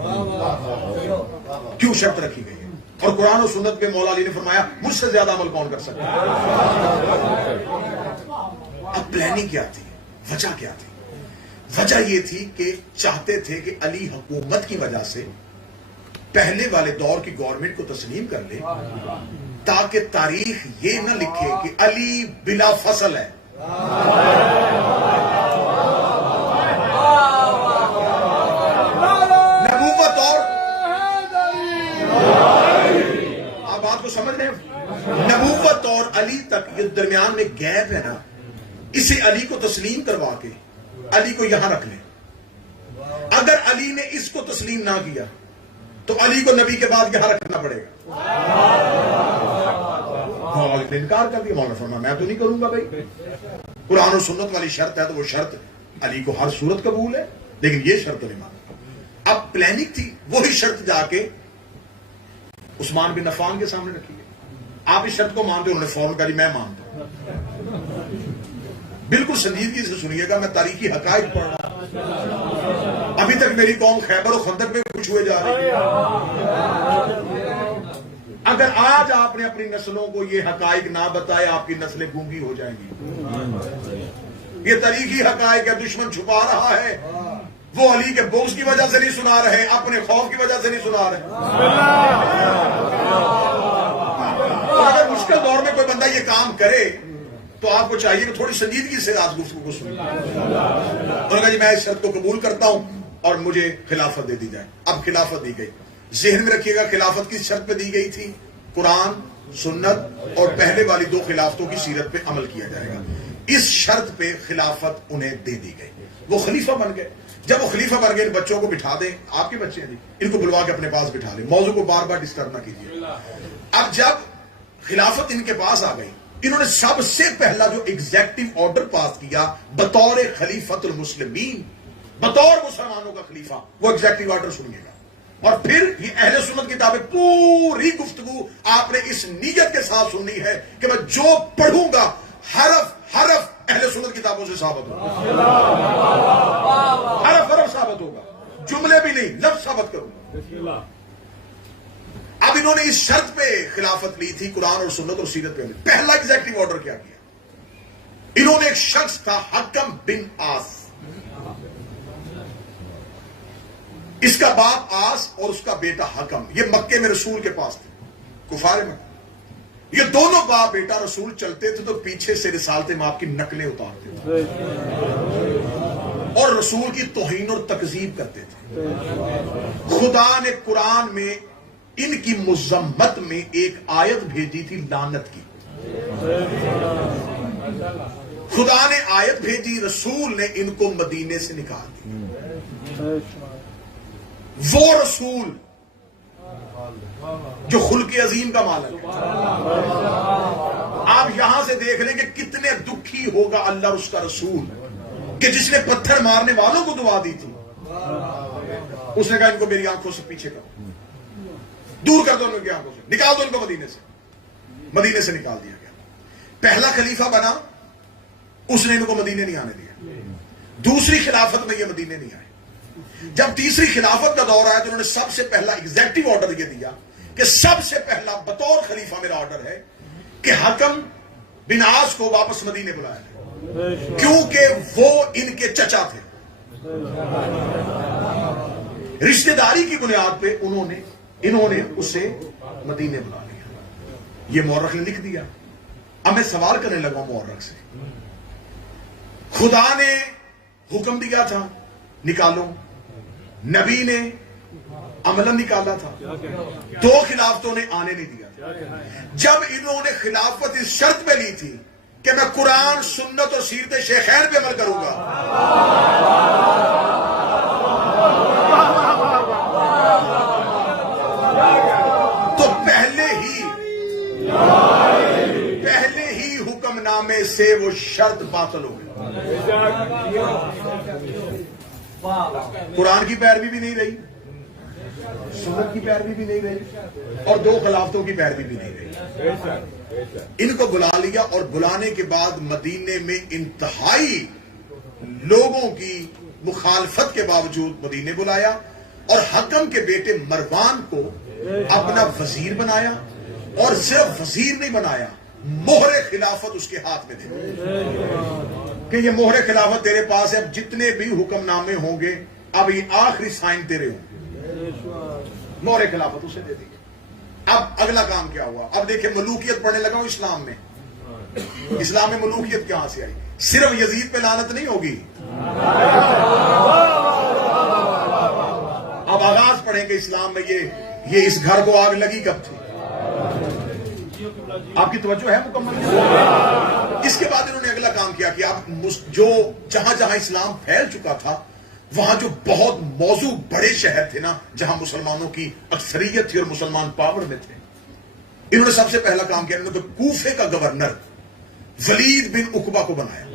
کیوں شرط رکھی گئی ہے؟ اور قرآن و سنت پہ مولا علی نے فرمایا مجھ سے زیادہ عمل کون کر سکتا ہے؟ اب پلاننگ کیا تھی، وجہ کیا تھی؟ وجہ یہ تھی کہ چاہتے تھے کہ علی حکومت کی وجہ سے پہلے والے دور کی گورنمنٹ کو تسلیم کر لے تاکہ تاریخ یہ نہ لکھے کہ علی بلا فصل ہے۔ نبوت اور آپ بات کو سمجھ رہے ہیں؟ نبوت اور علی تک یہ درمیان میں گیپ ہے نا، اسے علی کو تسلیم کروا کے علی کو یہاں رکھ لیں۔ اگر علی نے اس کو تسلیم نہ کیا تو علی کو نبی کے بعد یہاں رکھنا پڑے گا۔ مولا نے انکار کر دیا، مولا نے فرمایا میں تو نہیں کروں گا بھائی، قرآن و سنت والی شرط ہے تو وہ شرط علی کو ہر صورت قبول ہے، لیکن یہ شرط نہیں مانا۔ اب پلاننگ تھی، وہی شرط جا کے عثمان بن عفان کے سامنے رکھی گئی۔ آپ اس شرط کو مانتے ہو؟ انہوں نے فوراً کہا جی میں مانتا ہوں۔ بالکل سنجیدگی سے سنیے گا، میں تاریخی حقائق پڑھ رہا ہوں، ابھی تک میری قوم خیبر و خندق میں کچھ ہوئے جا رہی ہے۔ اگر آج آپ نے اپنی نسلوں کو یہ حقائق نہ بتائے آپ کی نسلیں گونگی ہو جائیں گی۔ یہ تاریخی حقائق ہے، دشمن چھپا رہا ہے، وہ علی کے بغض کی وجہ سے نہیں سنا رہے، اپنے خوف کی وجہ سے نہیں سنا رہے۔ اور اگر مشکل دور میں کوئی بندہ یہ کام کرے تو آپ کو چاہیے کہ تھوڑی سنجیدگی سے آج گفتگو کو سنیں. انہوں نے کہا جی میں اس شرط کو قبول کرتا ہوں اور مجھے خلافت دے دی جائے. اب خلافت دی گئی. ذہن میں رکھیے گا خلافت کس شرط پہ دی گئی تھی؟ قرآن، سنت اور پہلے والی 2 خلافتوں کی سیرت پہ عمل کیا جائے گا. اس شرط پہ خلافت انہیں دے دی گئی. وہ خلیفہ بن گئے. جب وہ خلیفہ بن گئے ان بچوں کو بٹھا دیں، آپ کے بچے ہیں جی، ان کو بلوا کے اپنے پاس بٹھا لیں، موضوع کو بار بار ڈسٹرب نہ کیجیے. اب جب خلافت ان کے پاس آ گئی، انہوں نے سب سے پہلا جو ایگزیکٹو آرڈر پاس کیا بطور خلیفۃ المسلمین، بطور مسلمانوں کا خلیفہ، وہ ایگزیکٹو آرڈر سنیے گا. اور پھر یہ اہل سنت کتابیں پوری گفتگو آپ نے اس نیت کے ساتھ سننی ہے کہ میں جو پڑھوں گا حرف حرف اہل سنت کتابوں سے ثابت ہوگا، حرف حرف ثابت ہوگا، جملے بھی نہیں، لفظ ثابت کروں گا. اب انہوں نے اس شرط پہ خلافت لی تھی، قرآن اور سنت اور سیرت پہ. پہلا ایگزیکٹو آرڈر کیا کیا؟ انہوں نے ایک شخص تھا حکم بن آس، اس کا باپ آس اور اس کا بیٹا حکم، یہ مکے میں رسول کے پاس تھے، کفار میں. یہ دونوں باپ بیٹا رسول چلتے تھے تو پیچھے سے رسالت مآب کی نقلیں اتارتے تھے اور رسول کی توہین اور تکذیب کرتے تھے. خدا نے قرآن میں ان کی مذمت میں ایک آیت بھیجی تھی لعنت کی. خدا نے آیت بھیجی، رسول نے ان کو مدینے سے نکال دی. وہ رسول جو خلق عظیم کا مالک ہے. آپ یہاں سے دیکھ لیں کہ کتنے دکھی ہوگا اللہ اور اس کا رسول کہ جس نے پتھر مارنے والوں کو دعا دی تھی، اس نے کہا ان کو میری آنکھوں سے پیچھے کرو، دور کر دو ان کی آنکھوں سے، نکال دو ان کو مدینے سے نکال دیا گیا. پہلا خلیفہ بنا، اس نے ان کو مدینے نہیں آنے دیا. دوسری خلافت میں یہ مدینے نہیں آئے. جب تیسری خلافت کا دور آیا تو انہوں نے سب سے پہلا ایگزیکٹو آرڈر یہ دیا کہ سب سے پہلا بطور خلیفہ میرا آرڈر ہے کہ حکم بن آس کو واپس مدینے بلایا جائے، کیونکہ وہ ان کے چچا تھے. رشتہ داری کی بنیاد پہ انہوں نے اسے مدینے بلا لیا. یہ مورخ نے لکھ دیا. اب میں سوال کرنے لگا مورخ سے، خدا نے حکم دیا تھا نکالو، نبی نے عملاً نکالا تھا، 2 خلافتوں نے آنے نہیں دیا. جب انہوں نے خلافت اس شرط پہ لی تھی کہ میں قرآن، سنت اور سیرت شیخین پہ عمل کروں گا، تو پہلے ہی حکم نامے سے وہ شرط باطل ہو گئی. قرآن کی پیروی بھی نہیں رہی، سنت کی پیروی بھی نہیں رہی، اور 2 خلافتوں کی پیروی بھی نہیں رہی. ان کو بلا لیا اور بلانے کے بعد مدینے میں انتہائی لوگوں کی مخالفت کے باوجود مدینے بلایا اور حکم کے بیٹے مروان کو اپنا وزیر بنایا. اور صرف وزیر نہیں بنایا، مہر خلافت اس کے ہاتھ میں تھے کہ یہ مہر خلافت تیرے پاس ہے، اب جتنے بھی حکم نامے ہوں گے اب یہ آخری سائن تیرے ہوں گے. مہر خلافت اسے دے دی. اب اگلا کام کیا ہوا؟ اب دیکھیں ملوکیت پڑھنے لگا ہوں اسلام میں. اسلام میں ملوکیت کہاں سے آئی؟ صرف یزید پہ لعنت نہیں ہوگی. اب آغاز پڑھیں گے اسلام میں یہ اس گھر کو آگ لگی کب تھی. آپ کی توجہ ہے مکمل؟ اس کے بعد انہوں نے اگلا کام کیا کہ آپ جو جہاں جہاں اسلام پھیل چکا تھا وہاں جو بہت موضوع بڑے شہر تھے نا جہاں مسلمانوں کی اکثریت تھی اور مسلمان پاور میں تھے، انہوں نے سب سے پہلا کام کیا، انہوں نے کوفے کا گورنر ولید بن عقبہ کو بنایا.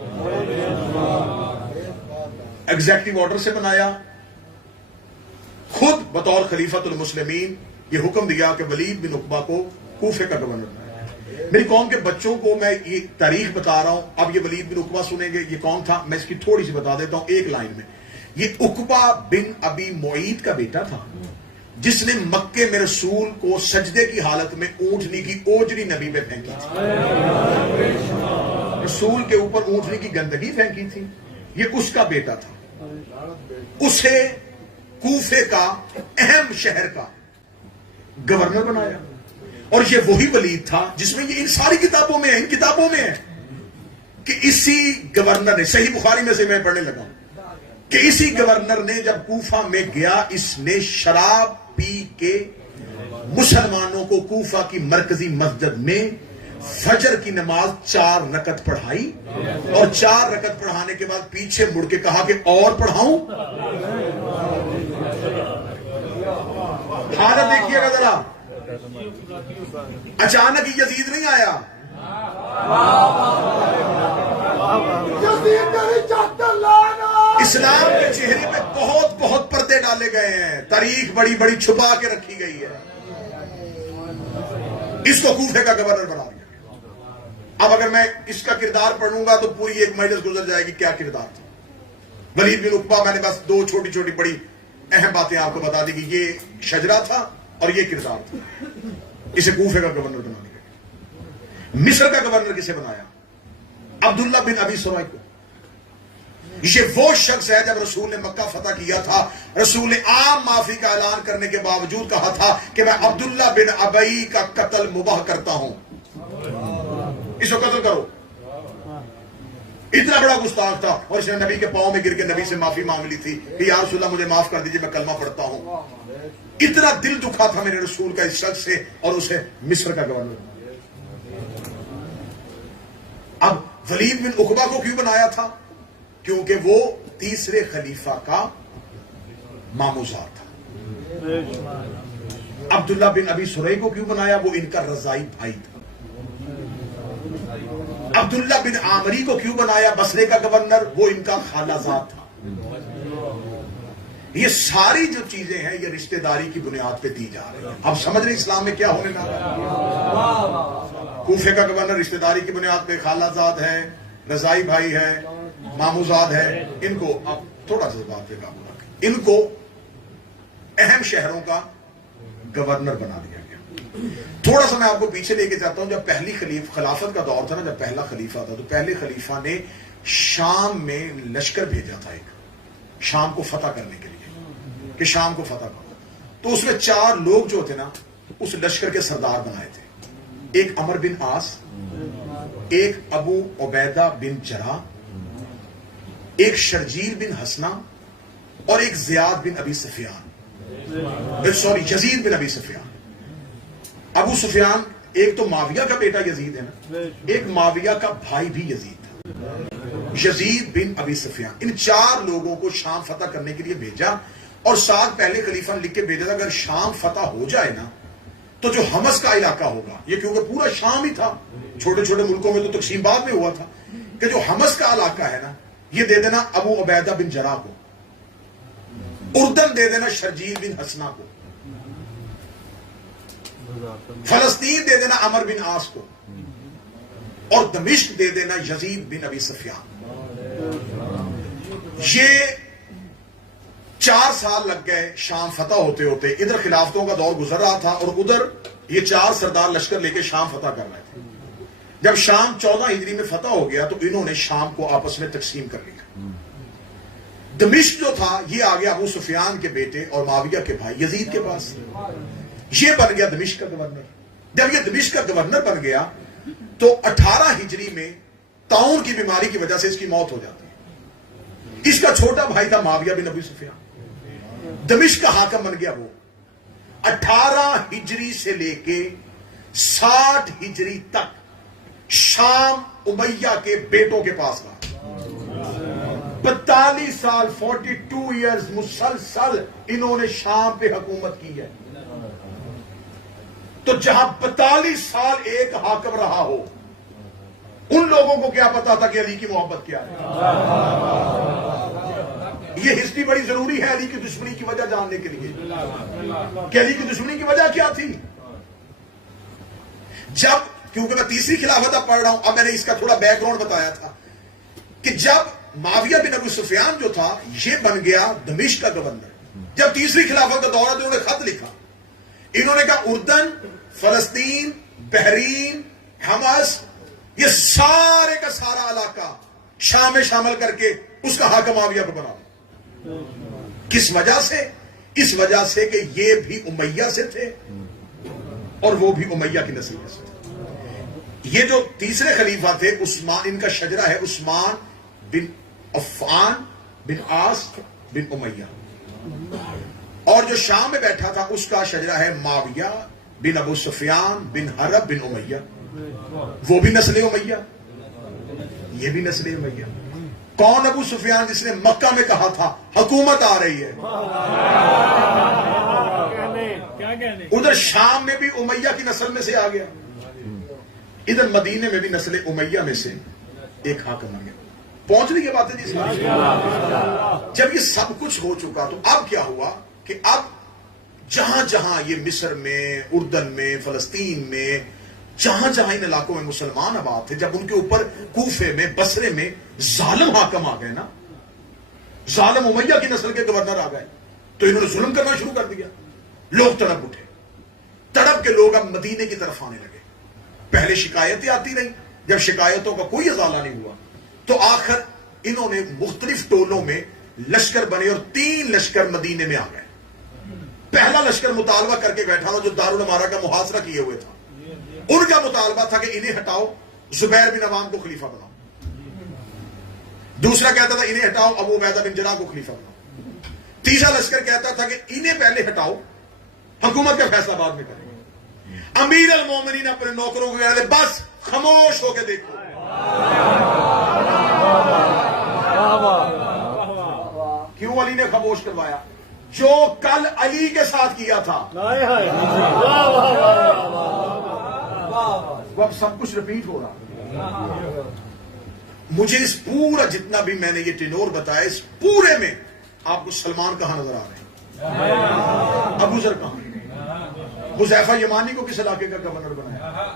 ایگزیکٹو آرڈر سے بنایا. خود بطور خلیفۃ المسلمین یہ حکم دیا کہ ولید بن عقبہ کو کوفے کا گورنر بنایا. میری قوم کے بچوں کو میں یہ تاریخ بتا رہا ہوں. اب یہ ولید بن عقبہ سنیں گے یہ کون تھا، میں اس کی تھوڑی سی بتا دیتا ہوں ایک لائن میں. یہ عقبہ بن ابی معیط کا بیٹا تھا جس نے مکے میں رسول کو سجدے کی حالت میں اونٹنی کی اوجری نبی پہ پھینکی تھی. رسول کے اوپر اونٹنی کی گندگی پھینکی تھی. یہ اس کا بیٹا تھا. اسے کوفے کا اہم شہر کا گورنر بنایا. اور یہ وہی ولید تھا جس میں یہ ان ساری کتابوں میں ہے، ان کتابوں میں ہے کہ اسی گورنر نے, صحیح بخاری میں سے میں پڑھنے لگا ہوں, کہ اسی گورنر نے جب کوفہ میں گیا, اس نے شراب پی کے مسلمانوں کو کوفہ کی مرکزی مسجد میں فجر کی نماز 4 رکعت پڑھائی, اور 4 رکعت پڑھانے کے بعد پیچھے مڑ کے کہا کہ اور پڑھاؤں. حالت دیکھیے گا ذرا, اچانک ہی یزید نہیں آیا, اسلام کے چہرے پہ بہت بہت پردے ڈالے گئے ہیں, تاریخ بڑی بڑی چھپا کے رکھی گئی ہے. اس کو کوفے کا گورنر بنا دیا. اب اگر میں اس کا کردار پڑھوں گا تو پوری ایک مجلس گزر جائے گی. کیا کردار تھا ولید بن عقبہ؟ میں نے بس 2 چھوٹی چھوٹی بڑی اہم باتیں آپ کو بتا دی کہ یہ شجرا تھا اور یہ کردار تھا. اسے کوفے کا گورنر بنا دیا. مصر کا گورنر کسے بنایا؟ عبداللہ بن ابی سرائی کو. یہ وہ شخص ہے جب رسول نے مکہ فتح کیا تھا, رسول نے عام معافی کا اعلان کرنے کے باوجود کہا تھا کہ میں عبداللہ بن ابی کا قتل مباح کرتا ہوں, اس کو قتل کرو. اتنا بڑا گستاخ تھا, اور اس نے نبی کے پاؤں میں گر کے نبی سے معافی مانگ لی تھی کہ یا رسول اللہ مجھے معاف کر دیجئے, میں کلمہ پڑھتا ہوں. اتنا دل دکھا تھا میرے رسول کا اس شخص سے, اور اسے مصر کا گورنر. اب ولید بن عقبہ کو کیوں بنایا تھا؟ کیونکہ وہ تیسرے خلیفہ کا ماموزاد تھا. عبداللہ بن ابی سرائی کو کیوں بنایا؟ وہ ان کا رضائی بھائی تھا. عبداللہ بن عامری کو کیوں بنایا بصرے کا گورنر؟ وہ ان کا خالہ زاد تھا. یہ ساری جو چیزیں ہیں یہ رشتہ داری کی بنیاد پہ دی جا رہی ہیں. اب سمجھ رہے اسلام میں کیا ہونے لگا؟ کوفے کا گورنر رشتہ داری کی بنیاد پہ, خالہ زاد ہے, رضائی بھائی ہے, ماموزاد ہے. ان کو اب تھوڑا سا بات پہ قابو رکھیں, ان کو اہم شہروں کا گورنر بنا دیا گیا. تھوڑا سا میں آپ کو پیچھے لے کے جاتا ہوں. جب پہلی خلافت کا دور تھا نا, جب پہلا خلیفہ تھا, تو پہلے خلیفہ نے شام میں لشکر بھیجا تھا, ایک شام کو فتح کرنے کے لیے, کہ شام کو فتح کرو. تو اس میں 4 لوگ جو تھے نا, اس لشکر کے سردار بنائے تھے. ایک عمر بن عاص, ایک ابو عبیدہ بن جراح, ایک شرجیل بن حسنہ, اور ایک زیاد بن ابی سفیان, یزید بن ابی سفیان. ابو سفیان ایک تو معاویہ کا بیٹا یزید ہے نا, ایک معاویہ کا بھائی بھی یزید تھا, یزید بن ابی سفیان. ان 4 لوگوں کو شام فتح کرنے کے لیے بھیجا, اور ساتھ پہلے خلیفہ نے لکھ کے بھیجا تھا اگر شام فتح ہو جائے نا تو جو حمص کا علاقہ ہوگا, یہ کیونکہ پورا شام ہی تھا, چھوٹے چھوٹے ملکوں میں تو تقسیم بعد میں ہوا تھا, کہ جو حمص کا علاقہ ہے نا یہ دے دینا ابو عبیدہ بن جراح کو, اردن دے دینا شرجیل بن حسنہ کو, فلسطین دے دینا عمر بن عاص کو, اور دمشق دے دینا یزید بن ابی سفیان. یہ 4 سال لگ گئے شام فتح ہوتے ہوتے. ادھر خلافتوں کا دور گزر رہا تھا, اور ادھر یہ 4 سردار لشکر لے کے شام فتح کر رہے تھے. جب شام 14 ہجری میں فتح ہو گیا تو انہوں نے شام کو آپس میں تقسیم کر لیا. دمشق جو تھا یہ آ گیا ابو سفیان کے بیٹے اور معاویہ کے بھائی یزید کے پاس. یہ بن گیا دمشق کا گورنر. جب یہ دمشق کا گورنر بن گیا تو 18 ہجری میں طاعون کی بیماری کی وجہ سے اس کی موت ہو جاتی ہے. اس کا چھوٹا بھائی تھا معاویہ بن ابی سفیان, دمشق کا حاکم بن گیا. وہ 18 ہجری سے لے کے 60 ہجری تک شام امیہ کے بیٹوں کے پاس رہا. 42 سال 42 ایئرز مسلسل انہوں نے شام پہ حکومت کی ہے. تو جہاں 42 سال ایک حاکم رہا ہو, ان لوگوں کو کیا پتا تھا کہ علی کی محبت کیا ہے؟ یہ ہسٹری بڑی ضروری ہے علی کی دشمنی کی وجہ جاننے کے لیے, کہ علی کی دشمنی کی وجہ کیا تھی. جب, کیونکہ میں تیسری خلافت اب پڑھ رہا ہوں, اب میں نے اس کا تھوڑا بیک گراؤنڈ بتایا تھا کہ جب معاویہ بن ابی سفیان جو تھا یہ بن گیا دمشق کا گورنر. جب تیسری خلافت کا دور ہے تو انہوں نے خط لکھا. انہوں نے کہا اردن, فلسطین, بحرین, حمص, یہ سارے کا سارا علاقہ شام میں شامل کر کے اس کا حاکم معاویہ کو بنا. کس وجہ سے؟ اس وجہ سے کہ یہ بھی امیہ سے تھے اور وہ بھی امیہ کی نسل سے تھے. یہ جو تیسرے خلیفہ تھے عثمان، ان کا شجرہ ہے عثمان بن عفان بن عاص بن امیہ، اور جو شام میں بیٹھا تھا اس کا شجرہ ہے معاویہ بن ابو سفیان بن حرب بن امیہ، وہ بھی نسل امیہ، یہ بھی نسل امیہ۔ کون ابو سفیان؟ جس نے مکہ میں کہا تھا حکومت آ رہی ہے، ادھر شام میں بھی امیہ کی نسل میں سے آ گیا، ادھر مدینے میں بھی نسل امیہ میں سے ایک حاکم آ گیا۔ پہنچ رہی ہے باتیں جس میں؟ جب یہ سب کچھ ہو چکا تو اب کیا ہوا کہ اب جہاں جہاں یہ مصر میں، اردن میں، فلسطین میں، جہاں جہاں ان علاقوں میں مسلمان آباد تھے، جب ان کے اوپر کوفے میں، بصرے میں ظالم حاکم آ گئے نا، ظالم امیہ کی نسل کے گورنر آ گئے، تو انہوں نے ظلم کرنا شروع کر دیا۔ لوگ تڑپ اٹھے، تڑپ کے لوگ اب مدینے کی طرف آنے لگے۔ پہلے شکایتیں آتی رہیں، جب شکایتوں کا کوئی ازالہ نہیں ہوا تو آخر انہوں نے مختلف ٹولوں میں لشکر بنے اور 3 لشکر مدینے میں آ گئے۔ پہلا لشکر مطالبہ کر کے بیٹھا تھا جو دارالمارہ کا محاصرہ کیے ہوئے تھا، ان کا مطالبہ تھا کہ انہیں ہٹاؤ، زبیر بن عوام کو خلیفہ بناؤ۔ دوسرا کہتا تھا انہیں ہٹاؤ، ابو عبیدہ بن جراح کو خلیفہ بناؤ۔ تیسرا لشکر کہتا تھا کہ انہیں پہلے ہٹاؤ، حکومت کا فیصلہ بعد میں کریں۔ امیر المومنین اپنے نوکروں کو کہتے بس خاموش ہو کے دیکھو۔ کیوں علی نے خاموش کروایا؟ جو کل علی کے ساتھ کیا تھا وہ اب سب کچھ ریپیٹ ہو رہا۔ مجھے اس پورا جتنا بھی میں نے یہ ٹینور بتایا، اس پورے میں آپ کو سلمان کہاں نظر آ رہے ہیں، ابو ذر کہاں، حذیفہ یمانی کو کس علاقے کا گورنر بنایا؟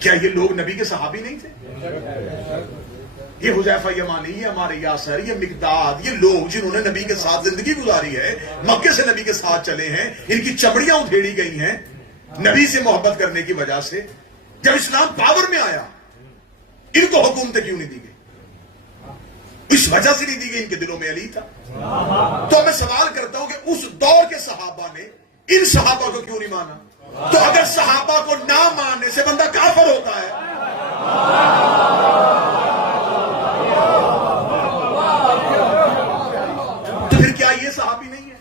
کیا یہ لوگ نبی کے صحابی نہیں تھے؟ یہ حذیفہ یمانی، یہ عمار یاسر، یہ مقداد، یہ لوگ جنہوں نے نبی کے ساتھ زندگی گزاری ہے، مکے سے نبی کے ساتھ چلے ہیں، ان کی چمڑیاں ادھیڑی گئی ہیں نبی سے محبت کرنے کی وجہ سے۔ جب اسلام پاور میں آیا ان کو حکومتیں کیوں نہیں دی گئی؟ اس وجہ سے نہیں دی گئی، ان کے دلوں میں علی تھا۔ تو میں سوال کرتا ہوں کہ اس دور کے صحابہ نے ان صحابہ کو کیوں نہیں مانا؟ تو اگر صحابہ کو نہ ماننے سے بندہ کافر ہوتا ہے، تو پھر کیا یہ صحابی نہیں ہے؟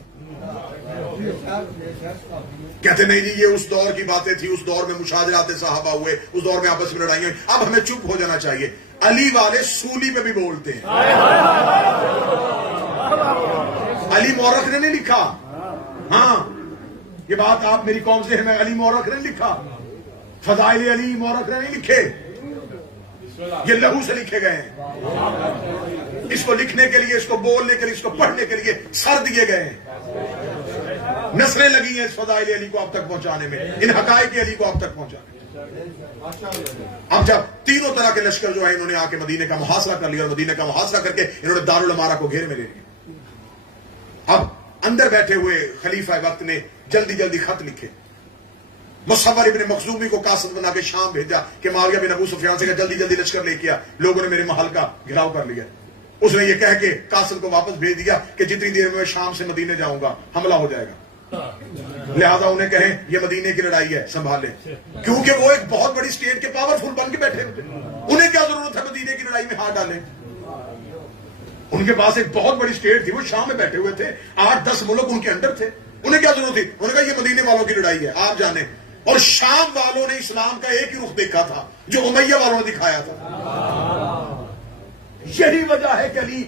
کہتے نہیں جی یہ اس دور کی باتیں تھی، اس دور میں مشاجرات صحابہ ہوئے، اس دور میں آپس میں لڑائیاں ہوئی، اب ہمیں چپ ہو جانا چاہیے۔ علی والے سولی پہ بھی بولتے ہیں۔ علی مورخ نے نہیں لکھا، ہاں یہ بات آپ میری قوم سے ہے، میں علی مورخ نے لکھا، فضائل علی مورخ نے نہیں لکھے، یہ لہو سے لکھے گئے ہیں۔ اس کو لکھنے کے لیے، اس کو بولنے کے لیے، اس کو پڑھنے کے لیے سر دیے گئے ہیں، نسلیں لگی ہیں اس فضائل علی کو اب تک پہنچانے میں، ان حقائق علی کو اب تک پہنچانے میں۔ اب جب تینوں طرح کے لشکر جو ہے انہوں نے آ کے مدینے کا محاصرہ کر لیا، اور مدینے کا محاصرہ کر کے انہوں نے دارالمارہ کو گھیر میں لے لیا۔ اب اندر بیٹھے ہوئے خلیفہ وقت نے جلدی جلدی خط لکھے، مصور ابن مخزومی کو قاصد بنا کے شام بھیجا کہ معاویہ بن ابو سفیان سے جلدی جلدی لشکر لے کیا، لوگوں نے میرے محل کا گھراؤ کر لیا۔ اس نے یہ کہہ کے قاصد کو واپس بھیج دیا کہ جتنی دیر میں شام سے مدینے جاؤں گا حملہ ہو جائے گا، لہذا انہیں کہیں یہ مدینے کی لڑائی ہے سنبھالے، کیونکہ وہ ایک بہت بڑی اسٹیٹ کے پاورفل بن کے بیٹھے ہوئے، انہیں کیا ضرورت ہے مدینے کی لڑائی میں ہاتھ ڈالیں؟ ان کے پاس ایک بہت بڑی اسٹیٹ تھی، وہ شام میں بیٹھے ہوئے تھے، 8-10 ملک ان کے انڈر تھے، انہیں کیا ضرورت تھی؟ انہوں نے کہا یہ مدینے والوں کی لڑائی ہے، آپ جانیں۔ اور شام والوں نے اسلام کا ایک ہی رخ دیکھا تھا جو امیہ والوں نے دکھایا تھا۔ یہی وجہ ہے کہ علی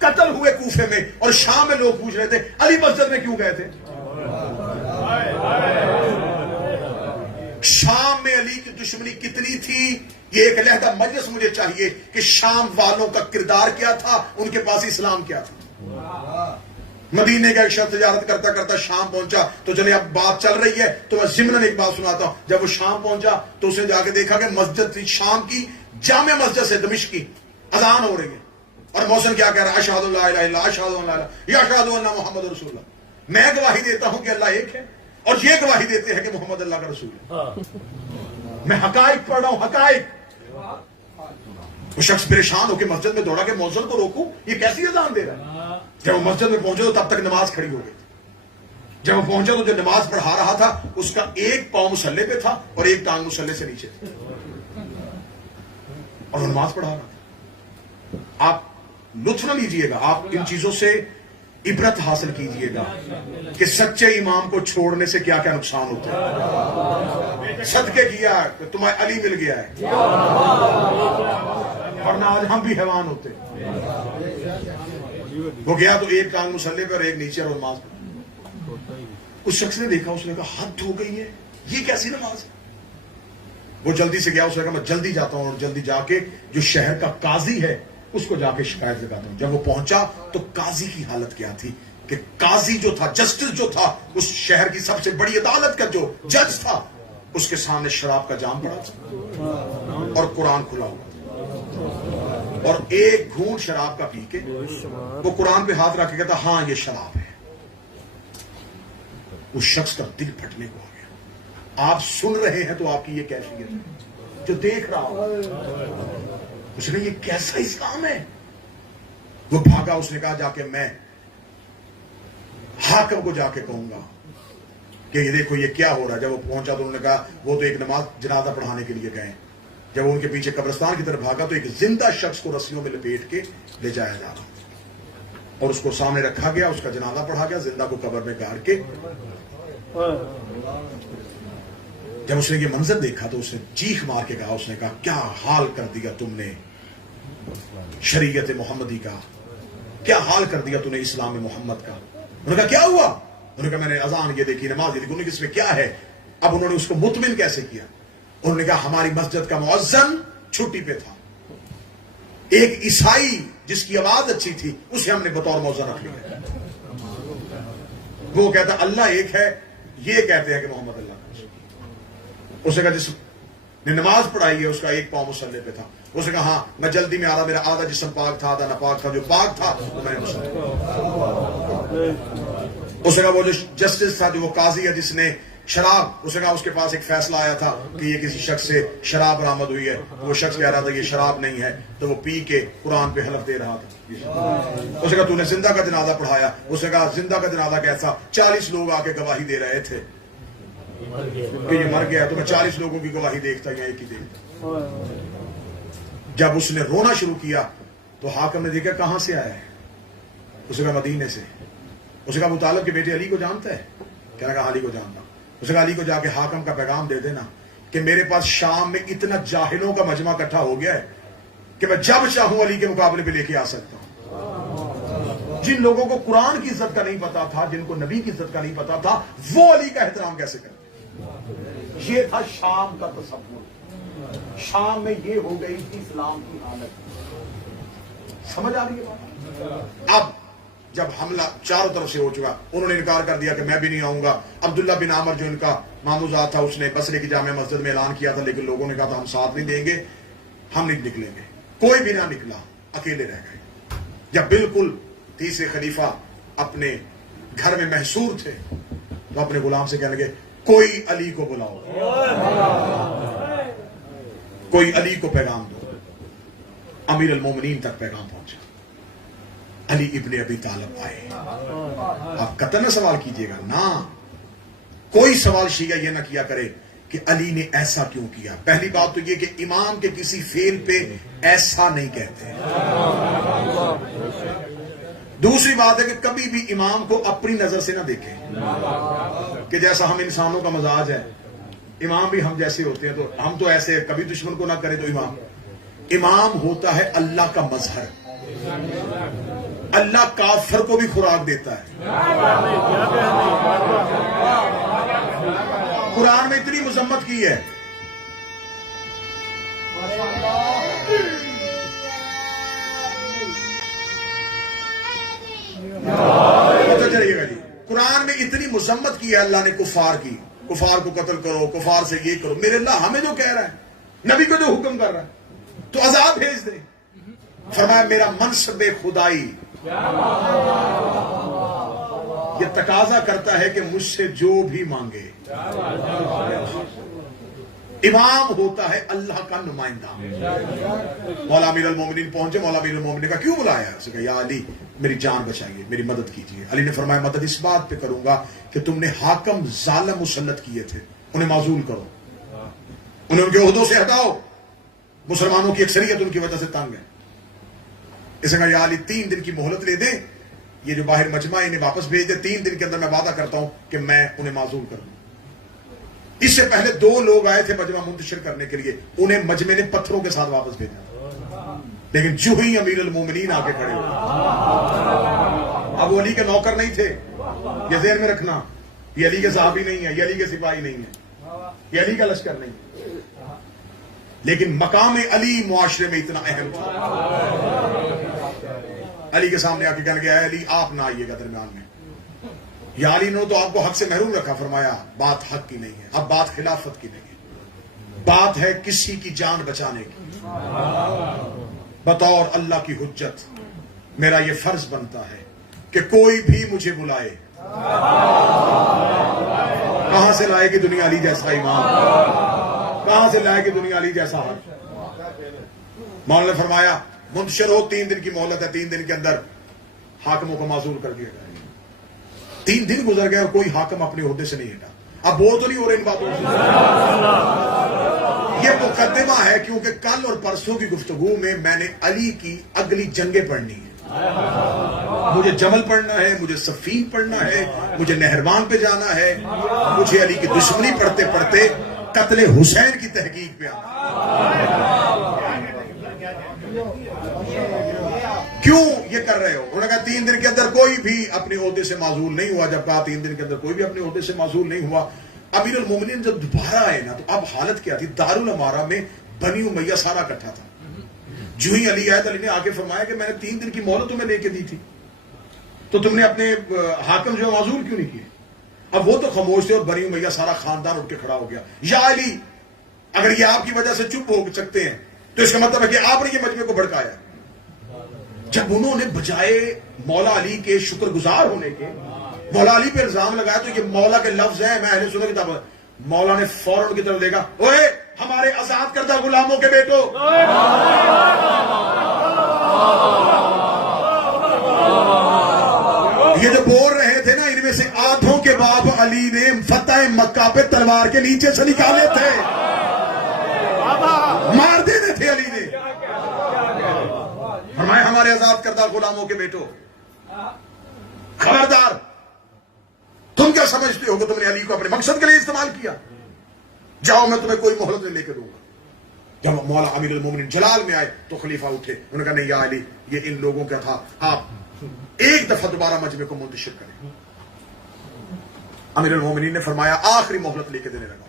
قتل ہوئے کوفے میں، اور شام میں لوگ پوچھ رہے تھے علی مسجد میں کیوں گئے تھے؟ شام میں علی کی دشمنی کتنی تھی، یہ ایک علیحدہ مجلس مجھے چاہیے کہ شام والوں کا کردار کیا تھا، ان کے پاس اسلام کیا تھا۔ مدینے کا ایک شخص تجارت کرتا کرتا شام پہنچا، تو چلے اب بات چل رہی ہے تو میں ضمناً ایک بات سناتا ہوں۔ جب وہ شام پہنچا تو اس نے جا کے دیکھا کہ مسجد تھی شام کی، جامع مسجد سے دمشق کی، اذان ہو رہی ہے، اور مؤذن کیا کہہ رہا ہے؟ اشہد ان لا الہ الا اللہ، اشہد ان لا الہ یا اشہد ان محمد رسول اللہ۔ میں گواہی دیتا ہوں کہ اللہ ایک ہے، اور یہ گواہی دیتے ہیں کہ محمد اللہ کا رسول ہے۔ میں حقائق پڑھ رہا ہوں، حقائق۔ وہ شخص پریشان ہو کے مسجد میں دوڑا کہ مؤذن کو روکوں، یہ کیسی اذان دے رہا ہے؟ جب وہ مسجد میں پہنچے تو تب تک نماز کھڑی ہو گئی تھی۔ جب وہ پہنچا تو جو نماز پڑھا رہا تھا اس کا ایک پاؤں مسلح پہ تھا اور ایک ٹانگ مسلح سے نیچے تھی۔ اور وہ نماز پڑھا رہا تھا. آپ لطف نہ لیجئے گا, آپ ان چیزوں سے عبرت حاصل کیجئے گا کہ سچے امام کو چھوڑنے سے کیا کیا نقصان ہوتا ہے. صدقے کیا کہ تمہیں علی مل گیا ہے, ورنہ آج ہم بھی حیوان ہوتے. وہ گیا تو ایک ٹانگ مسلح پہ اور ایک نیچے, اور نماز پڑھ. اس شخص نے دیکھا, اس نے کہا حد ہو گئی ہے, یہ کیسی نماز ہے. وہ جلدی سے گیا, اس نے کہا میں جلدی جاتا ہوں, اور جلدی جا کے جو شہر کا قاضی ہے اس کو جا کے شکایت لگاتا ہوں. جب وہ پہنچا تو قاضی کی حالت کیا تھی کہ قاضی جو تھا, جسٹس جو تھا, اس شہر کی سب سے بڑی عدالت کا جو جج تھا, اس کے سامنے شراب کا جام پڑا تھا اور قرآن کھلا ہوا تھا, اور ایک گھونٹ شراب کا پی کے وہ قرآن پہ ہاتھ رکھ کے کہتا ہاں یہ شراب ہے. اس شخص کا دل پھٹنے کو آ گیا. آپ سن رہے ہیں تو آپ کی یہ کیفیت ہے, جو دیکھ رہا ہو اس نے یہ کیسا اسلام ہے. وہ بھاگا, اس نے کہا جا کے میں حاکم کو جا کے کہوں گا کہ یہ دیکھو یہ کیا ہو رہا ہے. جب وہ پہنچا تو انہوں نے کہا وہ تو ایک نماز جنازہ پڑھانے کے لیے گئے. جب وہ ان کے پیچھے قبرستان کی طرف بھاگا تو ایک زندہ شخص کو رسیوں میں لپیٹ کے لے جایا جا رہا اور اس کو سامنے رکھا گیا, اس کا جنازہ پڑھا گیا, زندہ کو قبر میں گاڑ کے. جب اس نے یہ منظر دیکھا تو اس نے چیخ مار کے کہا, اس نے کہا کیا حال کر دیا تم نے شریعت محمدی کا, کیا حال کر دیا تم نے اسلام محمد کا. انہوں نے کہا کیا ہوا. انہوں نے کہا میں نے اذان یہ دیکھی, نماز یہ دیکھی. انہوں نے کہا اس میں کیا ہے. اب انہوں نے اس کو مطمئن کیسے کیا. انہوں نے کہا ہماری مسجد کا مؤذن چھٹی پہ تھا, ایک عیسائی جس کی آواز اچھی تھی اسے ہم نے بطور مؤذن رکھ لیا. وہ کہتا اللہ ایک ہے, یہ کہتے ہیں کہ محمد اللہ. اس نے کہا جس نے نماز پڑھائی ہے اس کا ایک پاؤں مسلح پہ تھا. اس نے کہا ہاں میں جلدی میں آ رہا, میرا آدھا جسم پاک تھا آدھا ناپاک تھا, جو پاک تھا وہ میں نے مسلح. اس نے کہا وہ جو جسٹس تھا, جو وہ قاضی ہے جس نے شراب, اس نے کہا اس کے پاس ایک فیصلہ آیا تھا کہ یہ کسی شخص سے شراب برآمد ہوئی ہے. وہ شخص کہہ رہا تھا یہ شراب نہیں ہے, تو وہ پی کے قرآن پہ حلف دے رہا تھا. اس نے کہا تو نے زندہ کا جنازہ پڑھایا. اس نے کہا زندہ کا جنازہ کیسا. 40 لوگ آ کے گواہی دے رہے تھے کہ یہ مر گیا, تو میں 40 لوگوں کی گواہی دیکھتا یا ایک ہی دیکھتا. جب اس نے رونا شروع کیا تو حاکم نے دیکھا کہاں سے آیا ہے. اس نے کہا مدینے سے. اس نے کہا ابو طالب کے بیٹے علی کو جانتا ہے. کہنے کہا علی کو جانتا. اس نے کہا علی کو جا کے حاکم کا پیغام دے دینا کہ میرے پاس شام میں اتنا جاہلوں کا مجمع اکٹھا ہو گیا ہے کہ میں جب چاہوں علی کے مقابلے پہ لے کے آ سکتا ہوں. جن لوگوں کو قرآن کی عزت کا نہیں پتا تھا, جن کو نبی کی عزت کا نہیں پتا تھا, وہ علی کا احترام کیسے کرتے. یہ تھا شام کا تصور. شام میں یہ ہو گئی تھی اسلام کی حالت. سمجھ آ رہی ہے بات. اب جب حملہ چاروں طرف سے ہو چکا, انہوں نے انکار کر دیا کہ میں بھی نہیں آؤں گا. عبداللہ بن عامر جو ان کا ماموزاد تھا, اس نے بصرے کی جامع مسجد میں اعلان کیا تھا, لیکن لوگوں نے کہا تھا ہم ساتھ نہیں دیں گے, ہم نہیں نکلیں گے. کوئی بھی نہ نکلا, اکیلے رہ گئے. جب بالکل تیسرے خلیفہ اپنے گھر میں محصور تھے تو اپنے غلام سے کہنے لگے کوئی علی کو بلاؤ, کوئی علی کو پیغام دو. امیر المومنین تک پیغام پہنچا. علی ابن ابی طالب آئے. آپ قطعاً نہ سوال کیجئے گا, نہ کوئی سوال شیعہ یہ نہ کیا کرے کہ علی نے ایسا کیوں کیا. پہلی بات تو یہ کہ امام کے کسی فعل پہ ایسا نہیں کہتے. دوسری بات ہے کہ کبھی بھی امام کو اپنی نظر سے نہ دیکھیں کہ جیسا ہم انسانوں کا مزاج ہے, امام بھی ہم جیسے ہوتے ہیں, تو ہم تو ایسے کبھی دشمن کو نہ کرے. تو امام ہوتا ہے اللہ کا مظہر. اللہ کافر کو بھی خوراک دیتا ہے. قرآن میں اتنی مذمت کی ہے. چلیے گا جی, قرآن میں اتنی مذمت کی ہے اللہ نے کفار کی. کفار کو قتل کرو, کفار سے یہ کرو. میرے اللہ ہمیں جو کہہ رہا ہے, نبی کو جو حکم کر رہا ہے, تو عذاب بھیج دے. فرمایا میرا منصب خدائی یہ تقاضا کرتا ہے کہ مجھ سے جو بھی مانگے. امام ہوتا ہے اللہ کا نمائندہ. مولا امیر المومنین پہنچے. مولا امیر المومنین کا کیوں بلایا؟ اس نے کہا یا علی میری جان بچائیے, میری مدد کیجیے. علی نے فرمایا مدد اس بات پہ کروں گا کہ تم نے حاکم ظالم مسلط کیے تھے, انہیں معزول کرو, انہیں ان کے عہدوں سے ہٹاؤ. مسلمانوں کی اکثریت ان کی وجہ سے تنگ ہے. اس نے کہا یا علی 3 دن کی مہلت لے دیں, یہ جو باہر مجمع ہے انہیں واپس بھیج دے, 3 دن کے اندر میں وعدہ کرتا ہوں کہ میں انہیں معزول کر دوں. اس سے پہلے 2 لوگ آئے تھے مجمع منتشر کرنے کے لیے, انہیں مجمع نے پتھروں کے ساتھ واپس بھیجا, لیکن جو ہی امیر المومنین آ کے کھڑے ہوئے, اب وہ علی کے نوکر نہیں تھے, یہ ذہن میں رکھنا, یہ علی کے صحابی نہیں ہے, یہ علی کے سپاہی نہیں ہے, یہ علی کا لشکر نہیں ہے, لیکن مقام علی معاشرے میں اتنا اہم تھا. علی کے سامنے آ کے کہنے گیا, علی آپ نہ آئیے گا درمیان میں. یا علی نے تو آپ کو حق سے محروم رکھا, فرمایا بات حق کی نہیں ہے, اب بات خلافت کی نہیں ہے, بات ہے کسی کی جان بچانے کی. بطور اللہ کی حجت میرا یہ فرض بنتا ہے کہ کوئی بھی مجھے بلائے. کہاں سے لائے گی دنیا علی جیسا امام, کہاں سے لائے گی دنیا علی جیسا حق. مولانا نے فرمایا منتشر ہو, 3 دن کی مہلت ہے, 3 دن کے اندر حاکموں کو معزول کر دیا جائے. 3 دن گزر گئے اور کوئی حاکم اپنے عہدے سے نہیں ہٹا. اب وہ تو نہیں ہو رہے ان باتوں سے, یہ مقدمہ ہے, کیونکہ کل اور پرسوں کی گفتگو میں نے علی کی اگلی جنگیں پڑھنی ہیں. مجھے جمل پڑھنا ہے, مجھے صفین پڑھنا ہے, مجھے نہروان پہ جانا ہے, مجھے علی کی دشمنی پڑھتے پڑھتے قتل حسین کی تحقیق پہ آنا. کیوں یہ کر رہے ہو؟ انہوں نے کہا 3 دن کے اندر کوئی بھی اپنے عہدے سے معزول نہیں ہوا. جب کہا 3 دن کے اندر کوئی بھی اپنے عہدے سے معزول نہیں ہوا, امیر المومنین جب دوبارہ آئے نا, تو اب حالت کیا تھی؟ دارالامارہ میں بنی امیہ سارا اکٹھا تھا. جو ہی علی آئے تو علی نے آگے فرمایا کہ میں نے 3 دن کی مہلت تمہیں لے کے دی تھی, تو تم نے اپنے حاکم جو معزول کیوں نہیں کیے؟ اب وہ تو خاموش تھے اور بنی امیہ سارا خاندان اٹھ کے کھڑا ہو گیا. یا علی, اگر یہ آپ کی وجہ سے چپ ہو سکتے ہیں تو اس کا مطلب ہے کہ آپ نے یہ مجمع کو بھڑکایا. جب انہوں نے بجائے مولا علی کے شکر گزار ہونے کے مولا علی پہ الزام لگایا, تو یہ مولا کے لفظ ہیں, میں اہل سنت کی کتاب, مولا نے فوراً ان کی طرف دیکھا, اوے ہمارے آزاد کردہ غلاموں کے بیٹو, یہ جو بول رہے تھے نا, ان میں سے آدھوں کے باپ علی نے فتح مکہ پہ تلوار کے نیچے سے نکالے تھے, مار دینے تھے علی نے. فرمایا ہمارے آزاد کردہ غلاموں کے بیٹو, خبردار, تم کیا سمجھتے ہو کہ تم نے علی کو اپنے مقصد کے لیے استعمال کیا؟ جاؤ, میں تمہیں کوئی مہلت نہیں لے کے دوں گا. جب مولا امیر المومنین جلال میں آئے تو خلیفہ اٹھے, انہوں نے کہا نہیں یا علی, یہ ان لوگوں کا تھا, آپ ایک دفعہ دوبارہ مجمع کو منتشر کریں. امیر المومنین نے فرمایا آخری مہلت لے کے دینے لگا,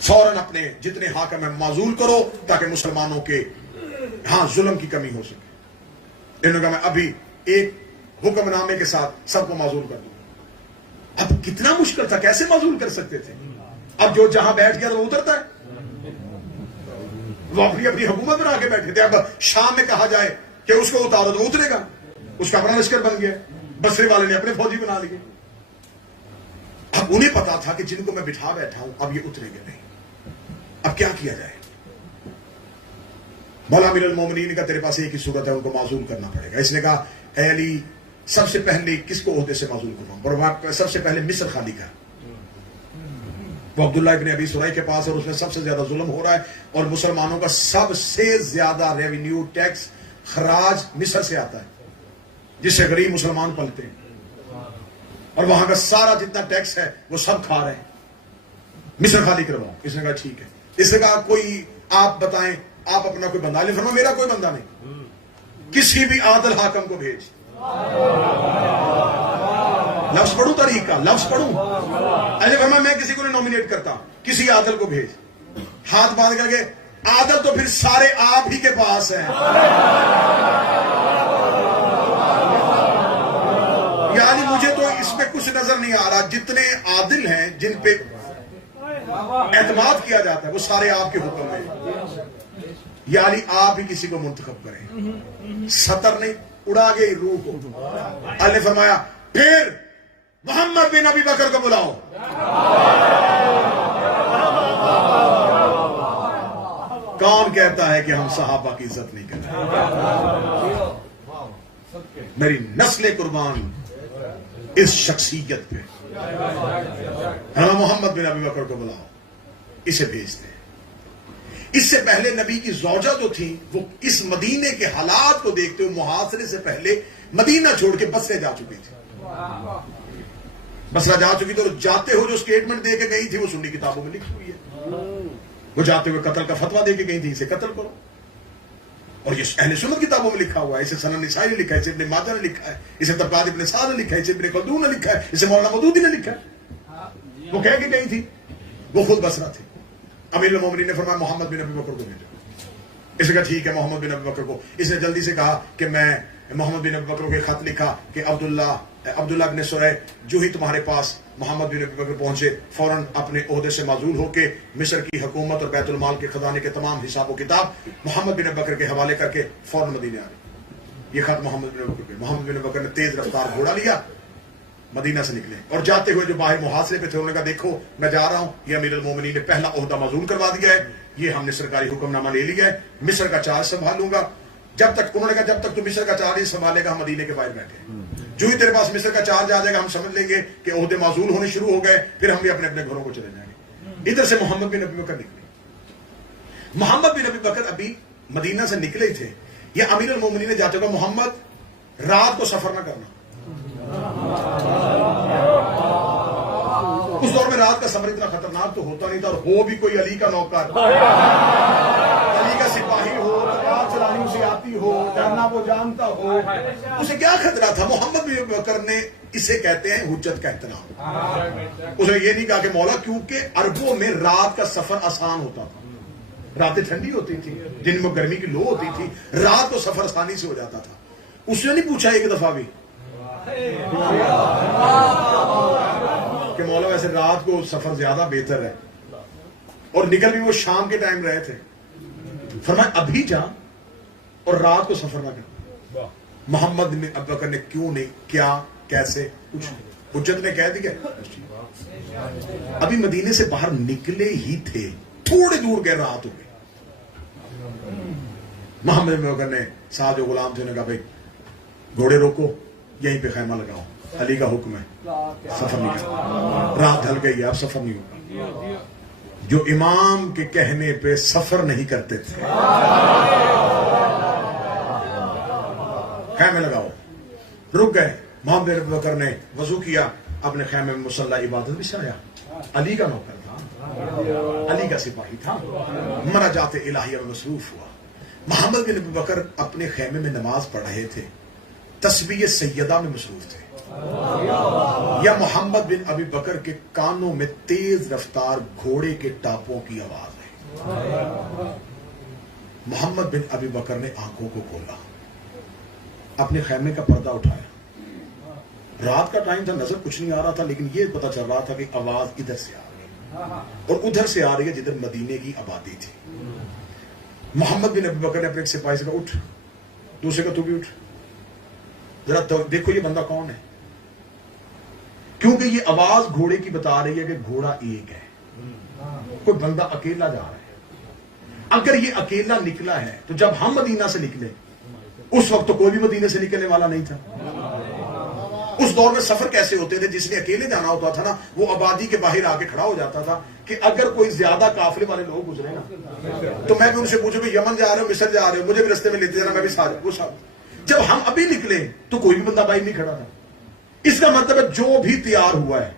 فوراً اپنے جتنے حاکم ہیں معزول کرو تاکہ مسلمانوں کے ہاں ظلم کی کمی ہو سکے. انہوں نے کہا میں ابھی ایک حکم نامے کے ساتھ سب کو معزول کر دوں. اب کتنا مشکل تھا, کیسے معزول کر سکتے تھے؟ اب جو جہاں بیٹھ گیا تو وہ اترتا ہے, وہ اپنی اپنی حکومت بنا کے بیٹھے تھے. اب شام میں کہا جائے کہ اس کو اتارو تو اترے گا, اس کا اپنا لشکر بن گیا, بصرے والے نے اپنے فوجی بنا لیے. اب انہیں پتا تھا کہ جن کو میں بٹھا بیٹھا ہوں اب یہ اتریں گے نہیں, اب کیا کیا جائے؟ مولا امیر المومنین کا تیرے پاس ایک ہی صورت ہے, ان کو معزول کرنا پڑے گا. اس نے کہا اے علی, سب سے پہلے کس کو عہدے سے معزول کرنا؟ اور سب سے پہلے مصر خالی کا, وہ عبداللہ ابن ابی سرائی کے پاس ہے, اور اس میں سب سے زیادہ ظلم ہو رہا ہے, اور مسلمانوں کا سب سے زیادہ ریونیو ٹیکس خراج مصر سے آتا ہے, جس سے غریب مسلمان پلتے ہیں, اور وہاں کا سارا جتنا ٹیکس ہے وہ سب کھا رہے ہیں, مصر خالی کرواؤ. اس نے کہا ٹھیک ہے. اس نے کہا کوئی آپ بتائیں, آپ اپنا کوئی بندہ لے. فرمایا میرا کوئی بندہ نہیں, کسی بھی عادل حاکم کو بھیج. لفظ پڑھوں تاریخ کا, لفظ پڑھوں. ایسے فرمایا میں کسی کو نہیں نومینیٹ کرتا, کسی عادل کو بھیج. ہاتھ باندھ کر کے, عادل تو پھر سارے آپ ہی کے پاس ہیں. یعنی مجھے تو اس میں کچھ نظر نہیں آ رہا, جتنے عادل ہیں جن پہ اعتماد کیا جاتا ہے وہ سارے آپ کے حکم میں. یعنی آپ ہی کسی کو منتخب کریں, سطر نہیں اڑا گئی روح کو. اللہ نے فرمایا پھر محمد بن ابی بکر کو بلاؤ. کون کہتا ہے کہ ہم صحابہ کی عزت نہیں کرتے؟ میری نسل قربان اس شخصیت پہ. محمد بن ابی بکر کو بلاؤ, اسے بھیجتے. اس سے پہلے نبی کی زوجہ جو تھی وہ اس مدینے کے حالات کو دیکھتے ہوئے محاصرے سے پہلے مدینہ چھوڑ کے بصرے جا چکی تھی. بصرہ جا چکی تھی اور جاتے ہوئے جو سٹیٹمنٹ دے کے گئی تھی وہ سنی کتابوں میں لکھی ہوئی ہے. وہ جاتے ہوئے قتل کا فتویٰ دے کے گئی تھی اسے قتل کرو, اور یہ اہل سنت کتابوں میں لکھا ہوا ہے. اسے سنن نسائی نے لکھا ہے, اسے ابن ماجہ نے لکھا ہے, اسے طبقات ابن سعد نے لکھا ہے, اسے ابن خلدون نے لکھا ہے, اسے مولانا مودودی نے لکھا ہے. وہ کہہ کے گئی تھی, وہ خود بصرہ تھی. امیر المومنین نے فرمایا محمد بن ابی بکر کو بھیجو. اس نے کہا ٹھیک ہے محمد بن ابی بکر کو. اس نے جلدی سے کہا کہ میں محمد بن ابی بکر کو ایک خط لکھا کہ عبداللہ بن سرح جو ہی تمہارے پاس محمد بن ابی بکر پہنچے فوراً اپنے عہدے سے معزول ہو کے مصر کی حکومت اور بیت المال کے خزانے کے تمام حساب و کتاب محمد بن ابی بکر کے حوالے کر کے فوراً مدینے آ گئے. یہ خط محمد بن ابی بکر. محمد بن ابی بکر نے تیز رفتار گھوڑا لیا, مدینہ سے نکلے, اور جاتے ہوئے جو باہر محاصرے پہ تھے انہوں نے کہا دیکھو میں جا رہا ہوں, یہ امیر المومنین نے پہلا عہدہ معزول کروا دیا ہے, یہ ہم نے سرکاری حکم نامہ لے لیا ہے, مصر کا چارج سنبھالوں گا. جب تک انہوں نے کہا جب تک تو مصر کا چارج ہی سنبھالے گا ہم مدینے کے باہر بیٹھے. جو ہی تیرے پاس مصر کا چارج آ جائے گا ہم سمجھ لیں گے کہ عہدے معزول ہونے شروع ہو گئے, پھر ہم بھی اپنے اپنے گھروں کو چلے جائیں گے. ادھر سے محمد بن ابی بکر نکلے. محمد بن ابی بکر ابھی مدینہ سے نکلے ہی تھے. یہ امیر المومنین نے جاتے ہوئے محمد رات کو سفر نہ کرنا. اس دور میں رات کا سفر اتنا خطرناک تو ہوتا نہیں تھا, اور ہو بھی کوئی علی کا نوکر, علی کا سپاہی ہو, تلوار چلانی اسے آتی ہو, ڈرنا وہ جانتا ہو, اسے کیا خطرہ تھا. محمد بن ابی بکر نے اسے کہتے ہیں حجت کا احترام. اس نے یہ نہیں کہا کہ مولا, کیونکہ عربوں میں رات کا سفر آسان ہوتا تھا, راتیں ٹھنڈی ہوتی تھی, دن میں گرمی کی لو ہوتی تھی, رات کو سفر آسانی سے ہو جاتا تھا. اس نے نہیں پوچھا ایک دفعہ بھی کہ مولا ویسے رات کو سفر زیادہ بہتر ہے, اور نکل بھی وہ شام کے ٹائم رہے تھے. فرمایا ابھی جا اور رات کو سفر نہ کر. محمد بن ابی بکر نے کیوں نہیں, کیا, کیسے, کچھ حجت نے کہہ دیا. ابھی مدینے سے باہر نکلے ہی تھے, تھوڑے دور گئے, رات ہو گئی. محمد بن ابی بکر نے ساتھ جو غلام تھے نے کہا بھائی گھوڑے روکو, یہیں پہ خیمہ لگاؤ, علی کا حکم ہے, سفر نہیں کرنا. رات ڈھل گئی ہے, اب سفر نہیں ہوگا. جو امام کے کہنے پہ سفر نہیں کرتے تھے, خیمے لگاؤ, رک گئے. محمد بن ابی بکر نے وضو کیا, اپنے خیمے میں مصلی عبادت بچھایا. علی کا نوکر تھا, علی کا سپاہی تھا, مناجات الہیہ میں مصروف ہوا. محمد بن ابی بکر اپنے خیمے میں نماز پڑھ رہے تھے, تسبیح سیدہ میں مصروف تھے. یا محمد بن ابی بکر کے کانوں میں تیز رفتار گھوڑے کے ٹاپوں کی آواز ہے. محمد بن ابی بکر نے آنکھوں کو کھولا, اپنے خیمے کا پردہ اٹھایا. رات کا ٹائم تھا, نظر کچھ نہیں آ رہا تھا, لیکن یہ پتا چل رہا تھا کہ آواز ادھر سے آ رہی ہے اور ادھر سے آ رہی ہے جدھر مدینے کی آبادی تھی. محمد بن ابی بکر نے اپنے ایک سپاہی سے کہا اٹھ, دوسرے کا تو بھی اٹھ, ذرا دیکھو یہ بندہ کون ہے. کیونکہ یہ آواز گھوڑے کی بتا رہی ہے کہ گھوڑا ایک ہے, کوئی بندہ اکیلا جا رہا ہے. اگر یہ اکیلا نکلا ہے تو جب ہم مدینہ سے نکلے اس وقت تو کوئی بھی مدینہ سے نکلنے والا نہیں تھا. اس دور میں سفر کیسے ہوتے تھے, جس نے اکیلے جانا ہوتا تھا نا وہ آبادی کے باہر آ کے کھڑا ہو جاتا تھا کہ اگر کوئی زیادہ قافلے والے لوگ گزرے نا تو میں بھی ان سے پوچھوں کہ یمن جا رہے ہو, مصر جا رہے ہو, مجھے بھی رستے میں لیتے جانا, میں بھی ساتھ. جب ہم ابھی نکلے تو کوئی بھی بندہ باہر نہیں کھڑا تھا. اس کا مطلب ہے جو بھی تیار ہوا ہے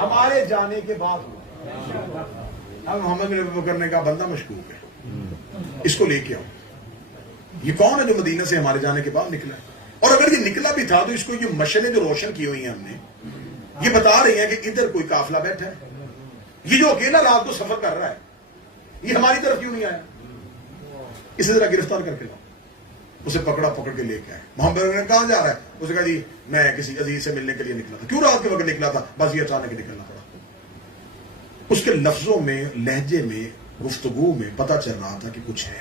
ہمارے جانے کے بعد. اب محمد بن ابی بکر نے کہا بندہ مشکوک ہے, اس کو لے کے آؤ. یہ کون ہے جو مدینہ سے ہمارے جانے کے بعد نکلا ہے؟ اور اگر یہ نکلا بھی تھا تو اس کو یہ مشعلیں جو روشن کی ہوئی ہیں ہم نے, یہ بتا رہی ہیں کہ ادھر کوئی قافلہ بیٹھا ہے. یہ جو اکیلا رات کو سفر کر رہا ہے یہ ہماری طرف کیوں نہیں آیا؟ اسے ذرا گرفتار کر کے لاؤ. اسے پکڑا, پکڑ کے لے کے آئے. محمد نے کہاں جا رہا ہے؟ اسے کہا جی میں کسی عزیز سے ملنے کے لیے نکلا تھا. کیوں رات کے وقت نکلا تھا؟ بس یہ اچانک نکلنا پڑا. اس کے لفظوں میں, لہجے میں, گفتگو میں پتہ چل رہا تھا کہ کچھ ہے.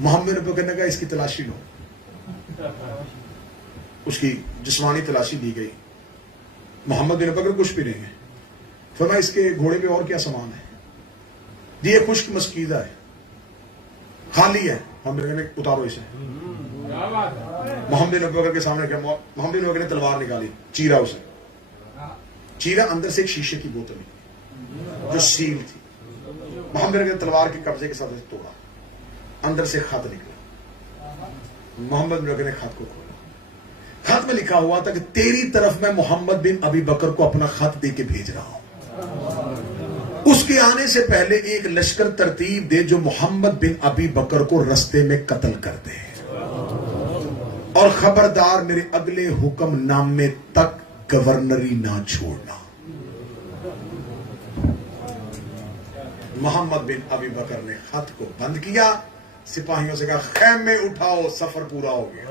محمد نے پکڑنے کا اس کی تلاشی لو. اس کی جسمانی تلاشی دی گئی. محمد بن بکر کچھ بھی نہیں ہے. فرمایا اس کے گھوڑے پہ اور کیا سامان ہے؟ جی یہ خشک مسکیزہ ہے, خالی ہے. ہم نے اتارو اسے. محمد بن بکر کے سامنے کیا؟ محمد بن بکر نے تلوار نکالی, چیرا اسے. چیرا, اندر سے ایک شیشے کی بوتل. جو سیل تھی. محمد نے تلوار کے قبضے کے ساتھ توڑا, اندر سے خط نکلا. محمد نے خط کو کھولا. خط میں لکھا ہوا تھا کہ تیری طرف میں محمد بن ابی بکر کو اپنا خط دے کے بھیج رہا ہوں, اس کے آنے سے پہلے ایک لشکر ترتیب دے جو محمد بن ابی بکر کو رستے میں قتل کر دے, اور خبردار میرے اگلے حکم نامے تک گورنری نہ چھوڑنا. محمد بن ابی بکر نے خط کو بند کیا, سپاہیوں سے کہا خیمے اٹھاؤ, سفر پورا ہو گیا.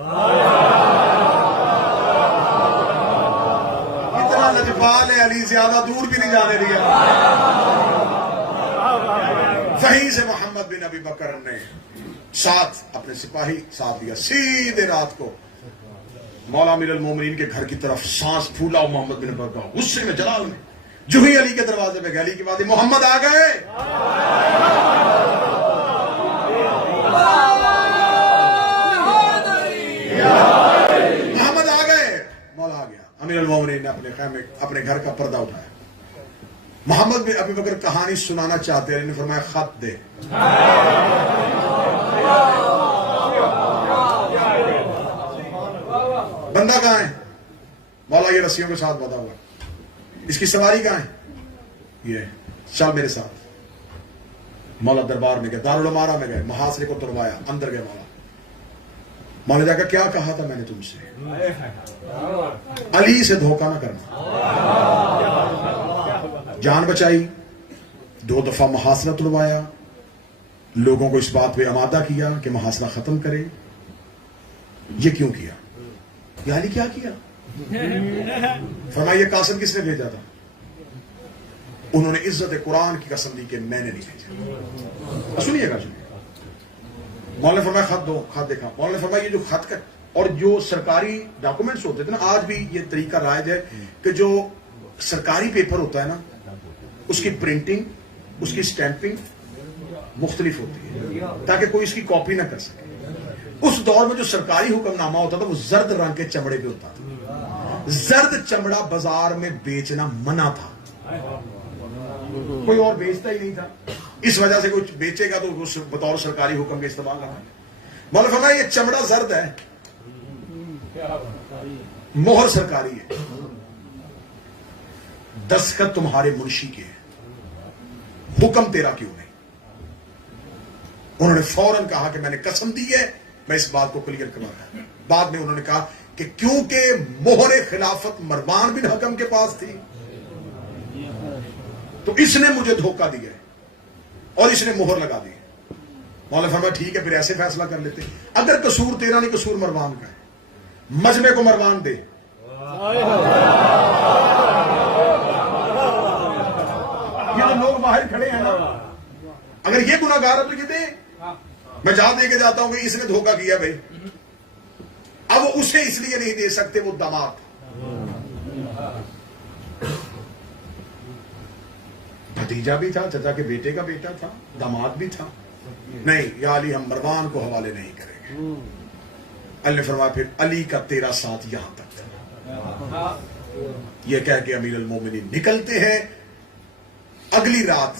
اتنا لجپال ہے علی, زیادہ دور بھی نہیں جانے دیا. وہیں سے محمد بن ابی بکر نے ساتھ اپنے سپاہی ساتھ دیا, سیدھے رات کو مولا امیر المومنین کے گھر کی طرف سانس پھولا. محمد بن ابی بکر غصے میں جلال میں جو ہی علی کے دروازے پہ گئے, علی کی بات محمد آ گئے. محمد آ گئے, مولا آ گیا. امیر المومنین نے اپنے گھر کا پردہ اٹھایا. محمد بن ابی بکر کہانی سنانا چاہتے ہیں, نے فرمایا خط دے. بندہ کہاں ہے؟ مولا یہ رسیوں کے ساتھ بندھا ہوا. اس کی سواری کہاں ہے؟ یہ چل میرے ساتھ. مولا دربار میں گئے, دارالعمارہ میں گئے, محاصرے کو تروایا, اندر گئے. مولا جا کر کیا کہا تھا میں نے تم سے؟ علی سے دھوکہ نہ کرنا. جان بچائی, 2 دفعہ محاصرہ تلوایا, لوگوں کو اس بات پہ آمادہ کیا کہ محاصرہ ختم کرے. یہ کیوں کیا؟ یہ علی کیا کیا؟ فرمایا یہ قاصد کس نے بھیجا تھا؟ انہوں نے عزت قرآن کی قسم دی کہ میں نے نہیں بھیجا. سنیے گا, مولا نے فرمایا خط دو. خط دیکھا. مولا نے فرمایا یہ جو خط کا اور جو سرکاری ڈاکومنٹس ہوتے تھے نا, آج بھی یہ طریقہ رائج ہے کہ جو سرکاری پیپر ہوتا ہے نا, اس کی پرنٹنگ, اس کی سٹیمپنگ مختلف ہوتی ہے تاکہ کوئی اس کی کاپی نہ کر سکے. اس دور میں جو سرکاری حکم نامہ ہوتا تھا وہ زرد رنگ کے چمڑے پہ ہوتا تھا. زرد چمڑا بازار میں بیچنا منع تھا, کوئی اور بیچتا ہی نہیں تھا. اس وجہ سے کوئی بیچے گا تو اس بطور سرکاری حکم کے استعمال کرنا. مولا فرمایا یہ چمڑا زرد ہے, مہر سرکاری ہے, دستخط تمہارے منشی کے ہیں, حکم تیرا کیوں نہیں؟ انہوں نے فوراً کہا کہ میں نے قسم دی ہے میں اس بات کو کلیئر کروانا. بعد میں انہوں نے کہا کہ کیونکہ مہر خلافت مروان بن حکم کے پاس تھی تو اس نے مجھے دھوکہ دیا ہے اور اس نے مہر لگا دی. مولا فرمایا ٹھیک ہے پھر ایسے فیصلہ کر لیتے, اگر قصور تیرا نہیں قصور مروان کا ہے, مجمع کو مروان دے. یہ تو لوگ باہر کھڑے ہیں نا, اگر یہ گناہگار ہے تو یہ دے. میں جہاں دے کے جاتا ہوں کہ اس نے دھوکہ کیا بھائی, اب وہ اسے اس لیے نہیں دے سکتے, وہ داماد بھتیجا بھی تھا, چچا کے بیٹے کا بیٹا تھا, داماد بھی تھا. نہیں یا علی ہم مروان کو حوالے نہیں کریں گے. علی نے فرمایا پھر علی کا تیرا ساتھ یہاں تک تھا. یہ کہہ کے امیر المومنین نکلتے ہیں. اگلی رات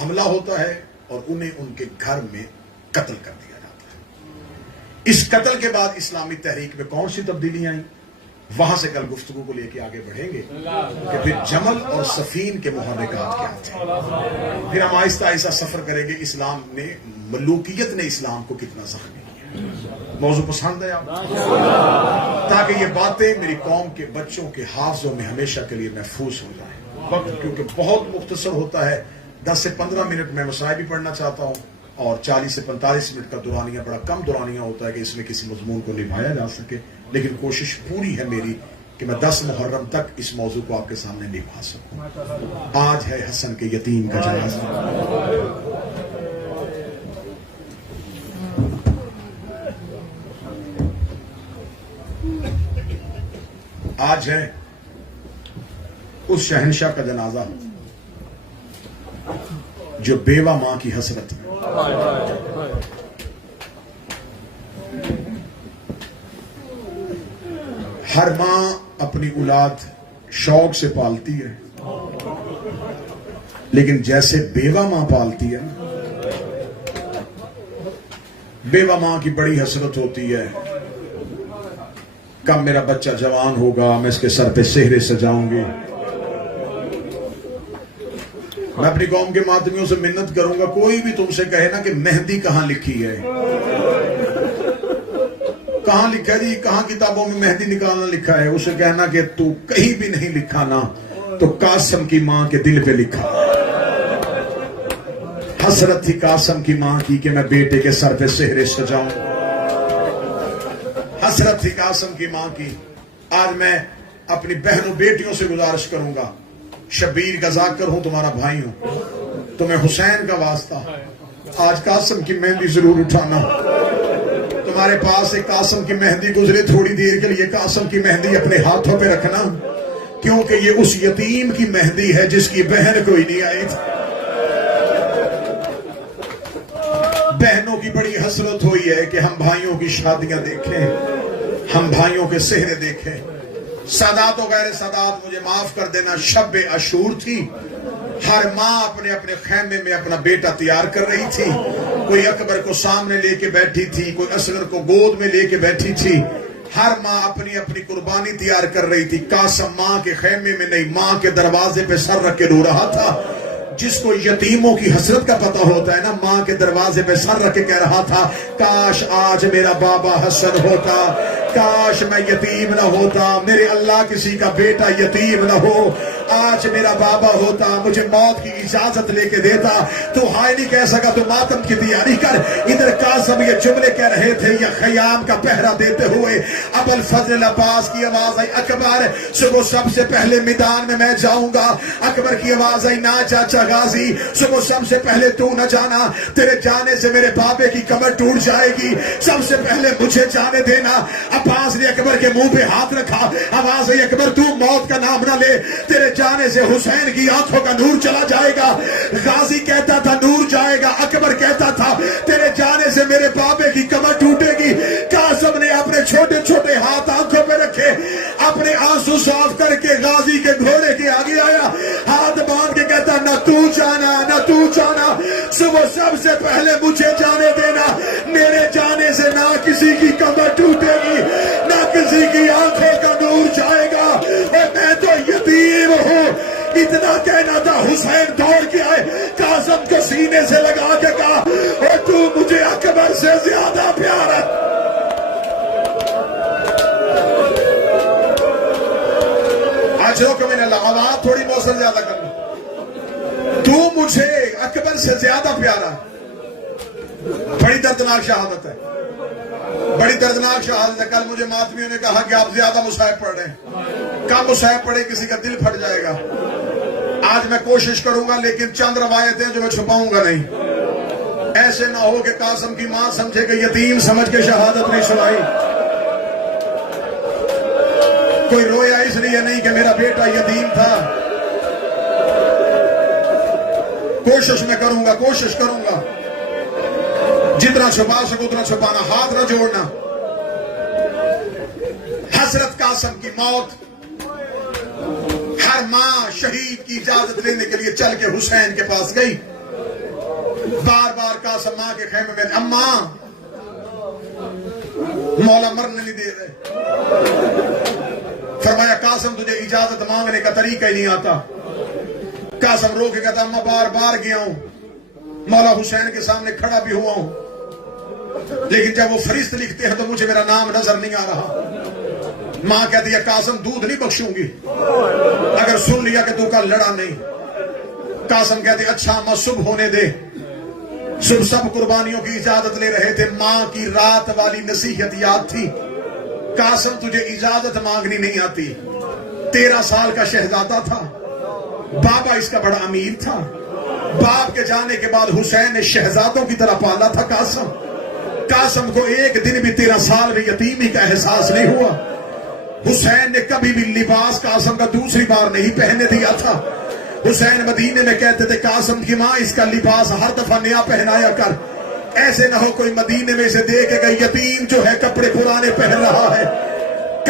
حملہ ہوتا ہے اور انہیں ان کے گھر میں قتل کر دیا جاتا ہے. اس قتل کے بعد اسلامی تحریک میں کون سی تبدیلیاں آئیں, وہاں سے کل گفتگو کو لے کے آگے بڑھیں گے کہ پھر جمل اور سفین کے محرکات کیا تھے. پھر ہم آہستہ آہستہ سفر کریں گے اسلام نے, ملوکیت نے اسلام کو کتنا زخمی کیا. موضوع پسند ہے آپ تاکہ یہ باتیں میری قوم کے بچوں کے حافظوں میں ہمیشہ کے لیے محفوظ ہو جائیں. وقت کیونکہ بہت مختصر ہوتا ہے, 10 سے 15 منٹ میں مسائل بھی پڑھنا چاہتا ہوں اور 40 سے 45 منٹ کا دورانیہ بڑا کم دورانیہ ہوتا ہے کہ اس میں کسی مضمون کو نبھایا جا سکے. لیکن کوشش پوری ہے میری کہ میں 10 محرم تک اس موضوع کو آپ کے سامنے نبھا سکوں. آج ہے حسن کے یتیم کا جنازہ. آج ہے اس شہنشاہ کا جنازہ جو بیوہ ماں کی حسرت ہے. ہر ماں اپنی اولاد شوق سے پالتی ہے, لیکن جیسے بیوہ ماں پالتی ہے نا، بیوہ ماں کی بڑی حسرت ہوتی ہے، کب میرا بچہ جوان ہوگا، میں اس کے سر پہ سہرے سجاؤں گی۔ میں اپنی قوم کے ماتمیوں سے منت کروں گا، کوئی بھی تم سے کہے نا کہ مہندی کہاں لکھی ہے، کہاں لکھا ہے جی، کہاں کتابوں میں مہندی نکالنا لکھا ہے، اسے کہنا کہ تو کہیں بھی نہیں لکھا نا، تو قاسم کی ماں کے دل پہ لکھا۔ حسرت تھی قاسم کی ماں کی کہ میں بیٹے کے سر پہ سہرے سجاؤں، حسرت تھی قاسم کی ماں کی۔ آج میں اپنی بہنوں بیٹیوں سے گزارش کروں گا، شبیر کا ذاکر ہوں، تمہارا بھائی ہوں، تمہیں حسین کا واسطہ، آج قاسم کی مہندی ضرور اٹھانا۔ تمہارے پاس ایک قاسم کی مہندی گزرے تھوڑی دیر کے لیے، قاسم کی مہندی اپنے ہاتھوں پہ رکھنا، کیونکہ یہ اس یتیم کی مہندی ہے جس کی بہن کوئی نہیں آئی تھی۔ بہنوں کی بڑی حسرت ہوئی ہے کہ ہم بھائیوں کی شادیاں دیکھیں، ہم بھائیوں کے سہرے دیکھیں۔ سادات و غیر سادات مجھے معاف کر دینا، شب عاشور تھی، ہر ماں اپنے اپنے خیمے میں اپنا بیٹا تیار کر رہی تھی، کوئی اکبر کو سامنے لے کے بیٹھی تھی، کوئی اصغر کو گود میں لے کے بیٹھی تھی، ہر ماں اپنی اپنی قربانی تیار کر رہی تھی۔ قاسم ماں کے خیمے میں نہیں، ماں کے دروازے پہ سر رکھ کے رو رہا تھا۔ جس کو یتیموں کی حسرت کا پتہ ہوتا ہے نا، ماں کے دروازے پہ سر رکھ کے کہہ رہا تھا، کاش آج میرا بابا حسن ہوتا، کاش میں یتیم نہ ہوتا، میرے اللہ کسی کا بیٹا یتیم نہ ہو، آج میرا بابا ہوتا، مجھے موت کی اجازت لے کے دیتا۔ تو ہائے نہیں کہہ سکا تو ماتم کی تیاری کر۔ ادھر قاسم یہ جملے کہہ رہے تھے، یہ خیام کا پہرا دیتے ہوئے ابو الفضل عباس کی آواز آئی، اکبر صبح سب سے پہلے میدان میں میں جاؤں گا۔ اکبر کی آواز آئی، نہ چاچا غازی، صبح سب سے پہلے تو نہ جانا، تیرے جانے سے میرے بابے کی کمر ٹوٹ جائے گی، سب سے پہلے مجھے جانے دینا۔ عباس نے اکبر کے منہ پہ ہاتھ رکھا، آواز آئی، اکبر تو موت کا نام نہ لے، تیرے جانے سے حسین کی آنکھوں کا نور چلا جائے گا۔ غازی کہتا تھا نور جائے گا، اکبر کہتا تھا تیرے جانے سے میرے بابے کی کمر ٹوٹے گی۔ قاسم نے اپنے چھوٹے چھوٹے ہاتھ آنکھوں پہ رکھے، اپنے آنسو صاف کر کے غازی کے گھوڑے کے آگے آیا، ہاتھ باندھ کے کہتا نہ تو جانا، نہ تو جانا، صبح سب سے پہلے مجھے جانے دینا، میرے جانے سے نہ کسی کی کمر ٹوٹے گی، نہ کسی کی آنکھوں کا نور جائے گا، اور میں تو یتیم ہوں۔ اتنا کہنا تھا، حسین دوڑ کے آئے، قاسم کو سینے سے لگا کے کہا، اور تو مجھے اکبر سے زیادہ پیار ہے۔ آج روکو میں نے آواز تھوڑی موصل زیادہ کرنا، تو مجھے اکبر سے زیادہ پیارا۔ بڑی دردناک شہادت ہے، بڑی دردناک شہادت ہے۔ کل مجھے ماتمیوں نے کہا کہ آپ زیادہ مصائب پڑھ رہے ہیں، کم مصائب پڑھے کسی کا دل پھٹ جائے گا۔ آج میں کوشش کروں گا، لیکن چند روایتیں جو میں چھپاؤں گا نہیں، ایسے نہ ہو کہ قاسم کی ماں سمجھے کہ یتیم سمجھ کے شہادت نہیں سنائی۔ کوئی رویا اس لیے نہیں کہ میرا بیٹا یتیم تھا۔ کوشش میں کروں گا، کوشش کروں گا، جتنا چھپا سکو اتنا چھپانا، ہاتھ نہ جوڑنا۔ حضرت قاسم کی موت، ہر ماں شہید کی اجازت لینے کے لیے چل کے حسین کے پاس گئی، بار بار قاسم ماں کے خیمے میں، اماں مولا مرنے نہیں دے رہے۔ فرمایا قاسم تجھے اجازت مانگنے کا طریقہ ہی نہیں آتا۔ قاسم رو کے کہتا، میں بار بار گیا ہوں، مولا حسین کے سامنے کھڑا بھی ہوا ہوں، لیکن جب وہ فرشت لکھتے ہیں تو مجھے میرا نام نظر نہیں آ رہا۔ ماں کہتی ہے قاسم دودھ نہیں بخشوں گی اگر سن لیا کہ تو کل لڑا نہیں۔ قاسم کہتے اچھا ماں صبح ہونے دے۔ صبح سب قربانیوں کی اجازت لے رہے تھے، ماں کی رات والی نصیحت یاد تھی، قاسم تجھے اجازت مانگنی نہیں آتی۔ 13 سال کا شہزادہ تھا، بابا اس کا بڑا امیر تھا، باپ کے جانے کے بعد حسین نے شہزادوں کی طرح پالا تھا قاسم کو ایک دن بھی 13 سال میں یتیمی کا احساس نہیں ہوا۔ حسین نے کبھی بھی لباس قاسم کا دوسری بار نہیں پہننے دیا تھا۔ حسین مدینے میں کہتے تھے قاسم کی ماں اس کا لباس ہر دفعہ نیا پہنایا کر، ایسے نہ ہو کوئی مدینے میں اسے دیکھے گا یتیم جو ہے کپڑے پرانے پہن رہا ہے۔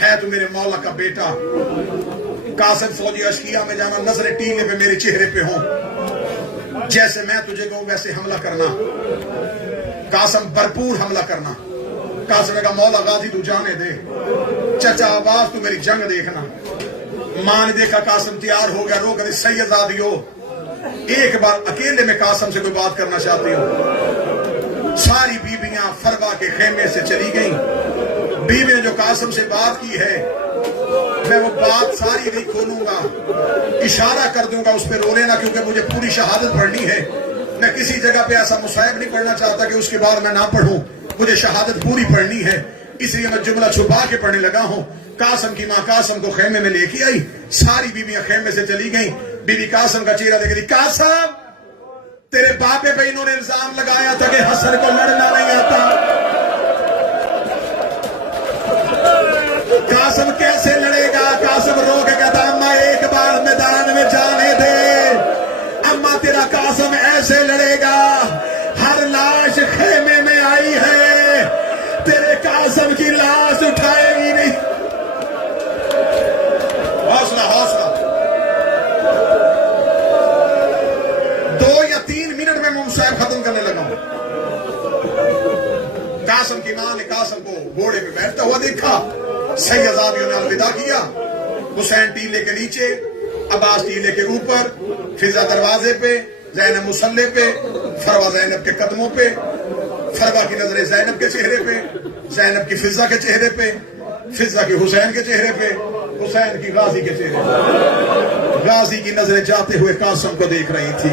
ہے تو میرے مولا کا بیٹا. قاسم فوجی اشکیا میں جانا, نظر ٹیلے پہ میرے چہرے پہ ہوں, جیسے میں تجھے کہوں ویسے حملہ کرنا. قاسم بھرپور حملہ کرنا. قاسم نے کہا مولا غازی تو جانے دے, چچا عباس تو میری جنگ دیکھنا. ماں نے دیکھا قاسم تیار ہو گیا, رو کر سیدزادیو ایک بار اکیلے میں قاسم سے کوئی بات کرنا چاہتی ہوں. ساری بیویاں فروا کے خیمے سے چلی گئیں. بیوی نے جو قاسم سے بات کی ہے میں وہ بات ساری نہیں کھولوں گا, اشارہ کر دوں گا, اس پہ رو لینا, کیونکہ مجھے پوری شہادت پڑھنی ہے. میں کسی جگہ پہ ایسا مصائب نہیں پڑھنا چاہتا کہ اس کے بعد میں نہ پڑھوں. مجھے شہادت پوری پڑھنی ہے, اس لیے میں جملہ چھپا کے پڑھنے لگا ہوں. قاسم کی ماں قاسم کو خیمے میں لے کے آئی. ساری بیویاں خیمے سے چلی گئیں. بی بی قاسم کا چہرہ دیکھ رہی, قاسم تیرے باپے پہ انہوں نے الزام لگایا تھا کہ حسن کو لڑنا نہیں آتا. قاسم کیسے لڑے گا؟ قاسم رو کے کہتا اماں ایک بار میدان میں جانے دے. اماں تیرا قاسم ایسے لڑے گا, ہر لاش خیمے میں آئی ہے, تیرے قاسم کی لاش اٹھائے گی نہیں. حوصلہ حوصلہ. 2 یا 3 منٹ میں مصائب ختم کرنے لگا ہوں. قاسم کی ماں نے قاسم کو گھوڑے پہ بیٹھتا ہوا دیکھا. سیدزادیوں نے الوداع کیا. حسین ٹیلے کے نیچے, عباس ٹیلے کے اوپر, فضا دروازے پہ, زینب مسلح پہ, فروا زینب کے قدموں پہ, فروا کی نظریں زینب کے چہرے پہ, زینب کی فضا کے چہرے پہ, فضا کی حسین کے چہرے پہ, حسین کی غازی کے چہرے پہ. غازی کی نظریں جاتے ہوئے قاسم کو دیکھ رہی تھی.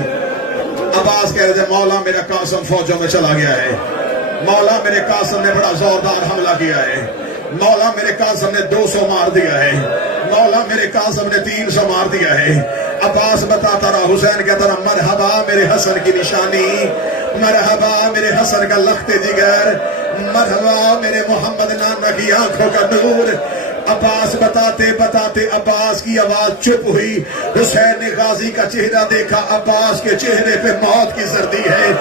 عباس کہہ رہے تھے مولا میرا قاسم فوجوں میں چلا گیا ہے, مولا میرے قاسم نے بڑا زوردار حملہ کیا ہے, مولا میرے قاسم نے 200 مار دیا ہے, مولا میرے قاسم نے 300 مار دیا ہے. عباس بتاتا رہا, حسین کہتا رہا مرحبا میرے حسن کی نشانی, مرحبا میرے حسن کا لخت جگر, مرحبا میرے محمد نانا کی آنکھوں کا نور. عباس بتاتے بتاتے عباس کی آواز چپ ہوئی. حسین نے غازی کا چہرہ دیکھا, عباس کے چہرے پہ موت کی زردی ہے.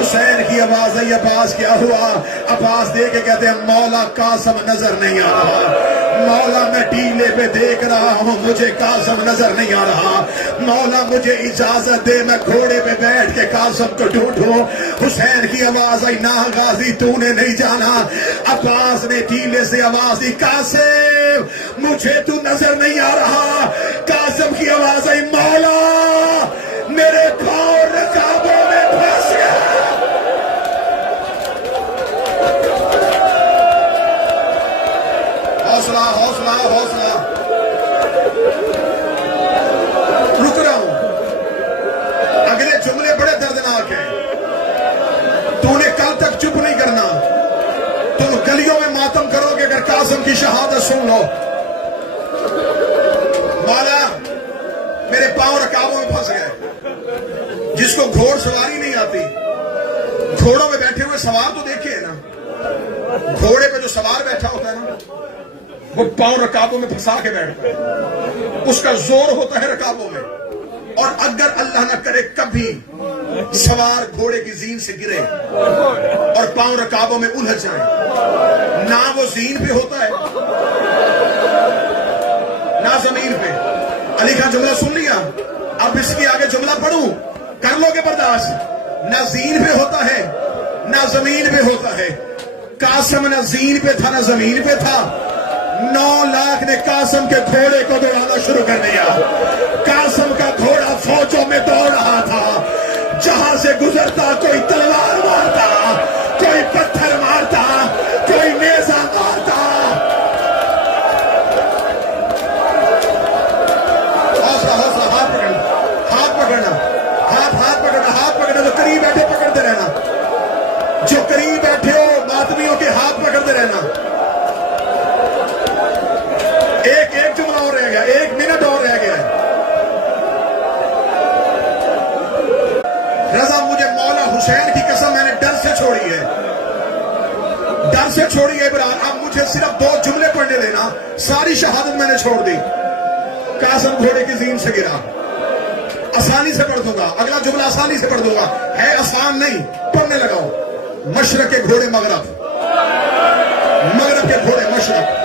حسین کی آواز آئی, عباس کیا ہوا؟ عباس دیکھ کے کہتے ہیں مولا قاسم نظر نہیں آ رہا, مولا میں ٹیلے پہ دیکھ رہا ہوں مجھے قاسم نظر نہیں آ رہا, مولا مجھے اجازت دے میں گھوڑے پہ بیٹھ کے قاسم کو ڈھونڈوں. حسین کی آواز آئی نہ غازی تو نے نہیں جانا. عباس نے ٹیلے سے آواز دی قاسم مجھے تو نظر نہیں آ رہا. قاسم کی آواز آئی مولا میرے پاؤں رکابوں میں پھنس گیا. حوصلہ حوصلہ حوصلہ. رک رہا ہوں, اگلے جملے بڑے دردناک ہیں. تو نے کل تک چپ نہیں کرنا, تم گلیوں میں ماتم کرو گے اگر قاسم کی شہادت سن لو. مولا میرے پاؤں رکابوں میں پھنس گئے. جس کو گھوڑ سواری نہیں آتی, گھوڑوں میں بیٹھے ہوئے سوار تو دیکھے نا, گھوڑے پہ جو سوار بیٹھا ہوتا ہے نا وہ پاؤں رکابوں میں پھنسا کے بیٹھتا ہے, اس کا زور ہوتا ہے رکابوں میں. اور اگر اللہ نہ کرے کبھی سوار گھوڑے کی زین سے گرے اور پاؤں رکابوں میں الجھ جائیں, نہ وہ زین پہ ہوتا ہے نہ زمین پہ. علی خان جملہ سن لیا, اب اس کے آگے جملہ پڑھوں, کر لو گے برداشت. نہ زین پہ ہوتا ہے نہ زمین پہ ہوتا ہے. قاسم نہ زین پہ تھا نہ زمین پہ تھا. 9 لاکھ نے قاسم کے گھوڑے کو دوڑانا شروع کر دیا. قاسم کا گھوڑا فوجوں میں دوڑ رہا تھا, جہاں سے گزرتا کوئی تلوار مارتا, کوئی پتھر مارتا, کوئی نیزہ مارتا. حوصلہ حوصلہ. ہاتھ پکڑنا, ہاتھ پکڑنا, ہاتھ پکڑنا. جو قریب بیٹھے پکڑتے رہنا, جو قریب بیٹھے ہو ماتمیوں کے ہاتھ پکڑتے رہنا. ایک جملہ اور رہ گیا, 1 منٹ اور رہ گیا. رضا مجھے مولا حسین کی قسم میں نے ڈر سے چھوڑی ہے, ڈر سے چھوڑی ہے عبران. اب مجھے صرف 2 جملے پڑھنے دینا, ساری شہادت میں نے چھوڑ دی. قاسم گھوڑے کی زین سے گرا, آسانی سے پڑھ دوں گا, اگلا جملہ آسانی سے پڑھ دوں گا, ہے آسان نہیں, پڑھنے لگاؤ. مشرق کے گھوڑے مغرب, مغرب کے گھوڑے مشرق.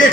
1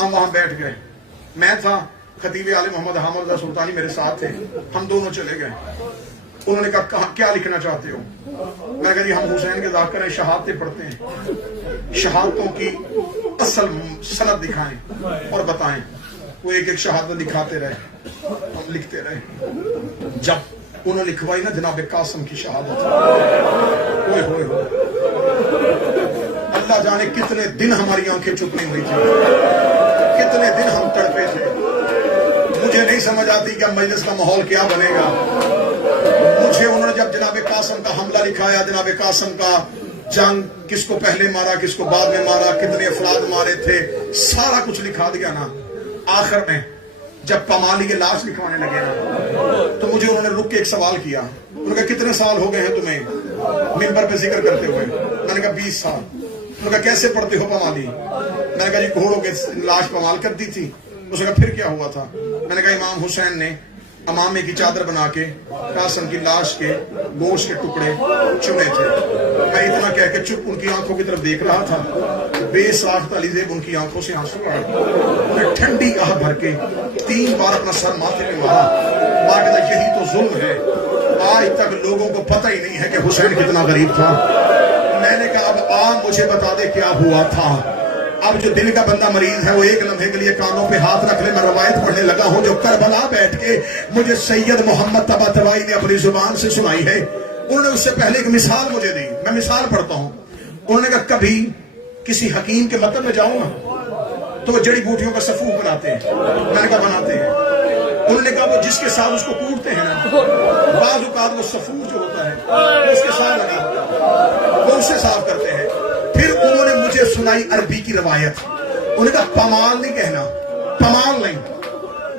ہم وہاں بیٹھ گئے، میں تھا، خطیب عالم محمد حامد رضا سلطانی میرے ساتھ تھے، ہم دونوں چلے گئے. انہوں نے کہا کیا لکھنا چاہتے ہو؟ میں نے کہا جی ہم حسین کے ذاکر ہیں، شہادتیں پڑھتے ہیں، شہادتوں کی اصل سند دکھائیں اور بتائیں. وہ ایک ایک شہادت دکھاتے رہے، ہم لکھتے رہے. جب انہوں نے لکھوائی نا جناب قاسم کی شہادت، ہوئے ہوئے ہوئے، اللہ جانے کتنے دن ہماری آنکھیں چپ نہیں ہوئی تھی، کتنے دن ہم تڑپے تھے. مجھے نہیں سمجھ آتی کہ مجلس کا ماحول کیا بنے گا. مجھے انہوں نے جب جناب قاسم کا حملہ لکھایا، جناب قاسم کا جنگ کس کو پہلے مارا کس کو بعد میں مارا، کتنے افراد مارے تھے، سارا کچھ لکھا دیا نا. آخر میں جب پمالی کے لاش لکھوانے لگے نا تو مجھے انہوں نے رک کے ایک سوال کیا. انہوں نے کہا کتنے سال ہو گئے ہیں تمہیں منبر پہ ذکر کرتے ہوئے؟ میں نے کہا 20 سال. انہوں نے کہا کیسے پڑھتے ہو پمالی؟ میں نے کہا جی گھوڑوں کے لاش پمال کر دی تھی. اس نے کہا پھر کیا ہوا تھا؟ میں نے کہا امام حسین نے امامے کی چادر بنا کے قاسم کی لاش کے گوشت کے ٹکڑے چنے تھے. میں اتنا کہہ کے چپ ان کی آنکھوں کی طرف دیکھ رہا تھا. بے ساختہ علی زیب ان کی آنکھوں سے آنسو آئے. انہیں ٹھنڈی آہ بھر کے 3 بار اپنا سر ماتھے پہ مارا. ماں کہتا یہی تو ظلم ہے. آج تک لوگوں کو پتہ ہی نہیں ہے کہ حسین کتنا غریب تھا. میں نے کہا اب آپ مجھے بتا دے کیا ہوا تھا. اب جو دل کا بندہ مریض ہے وہ ایک لمحے کے لیے کانوں پہ ہاتھ رکھ لے. میں روایت پڑھنے لگا ہوں جو کربلا بیٹھ کے مجھے سید محمد طباطبائی نے اپنی زبان سے سنائی ہے. انہوں نے اس سے پہلے ایک مثال مجھے دی. میں مثال پڑھتا ہوں. انہوں نے کہا کبھی کسی حکیم کے مطلب میں جاؤں نا تو وہ جڑی بوٹیوں کا صفوف بناتے ہیں. میں نے کہا بناتے ہیں. انہوں نے کہا وہ جس کے ساتھ اس کو کوڑتے ہیں نا بعض اوقات وہ صفوف جو ہوتا ہے وہ اس کے ساتھ لگا ہوتا ہے، وہ اسے صاف کرتے ہیں. پھر انہوں نے مجھے سنائی عربی کی روایت. انہوں نے کہا پمال نہیں کہنا، پمال نہیں،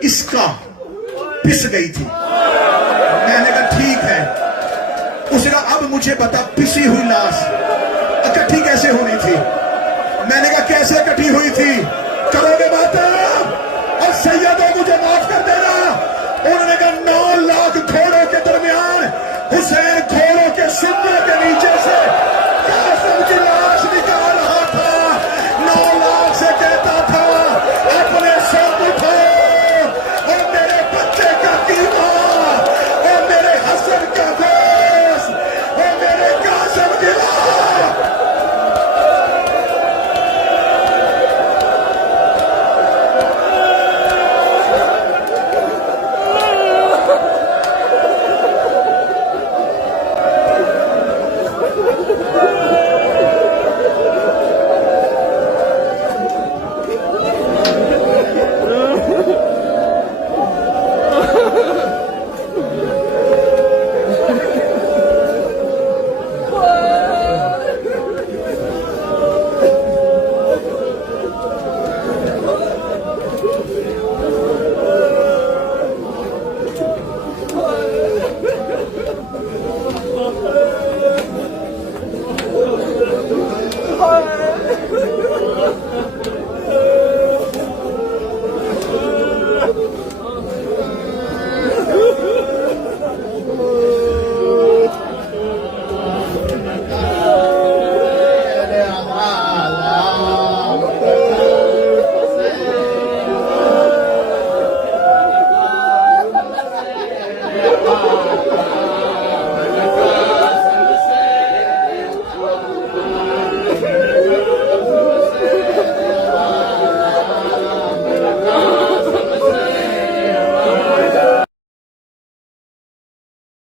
اس کا پس گئی تھی. میں نے کہا ٹھیک ہے. اس نے کہا اب مجھے بتا پسی ہوئی لاش اکٹھی کیسے ہونی تھی؟ میں نے کہا کیسے اکٹھی ہوئی تھی؟ کرو گے بات اور سیدوں مجھے معاف کر دینا. انہوں نے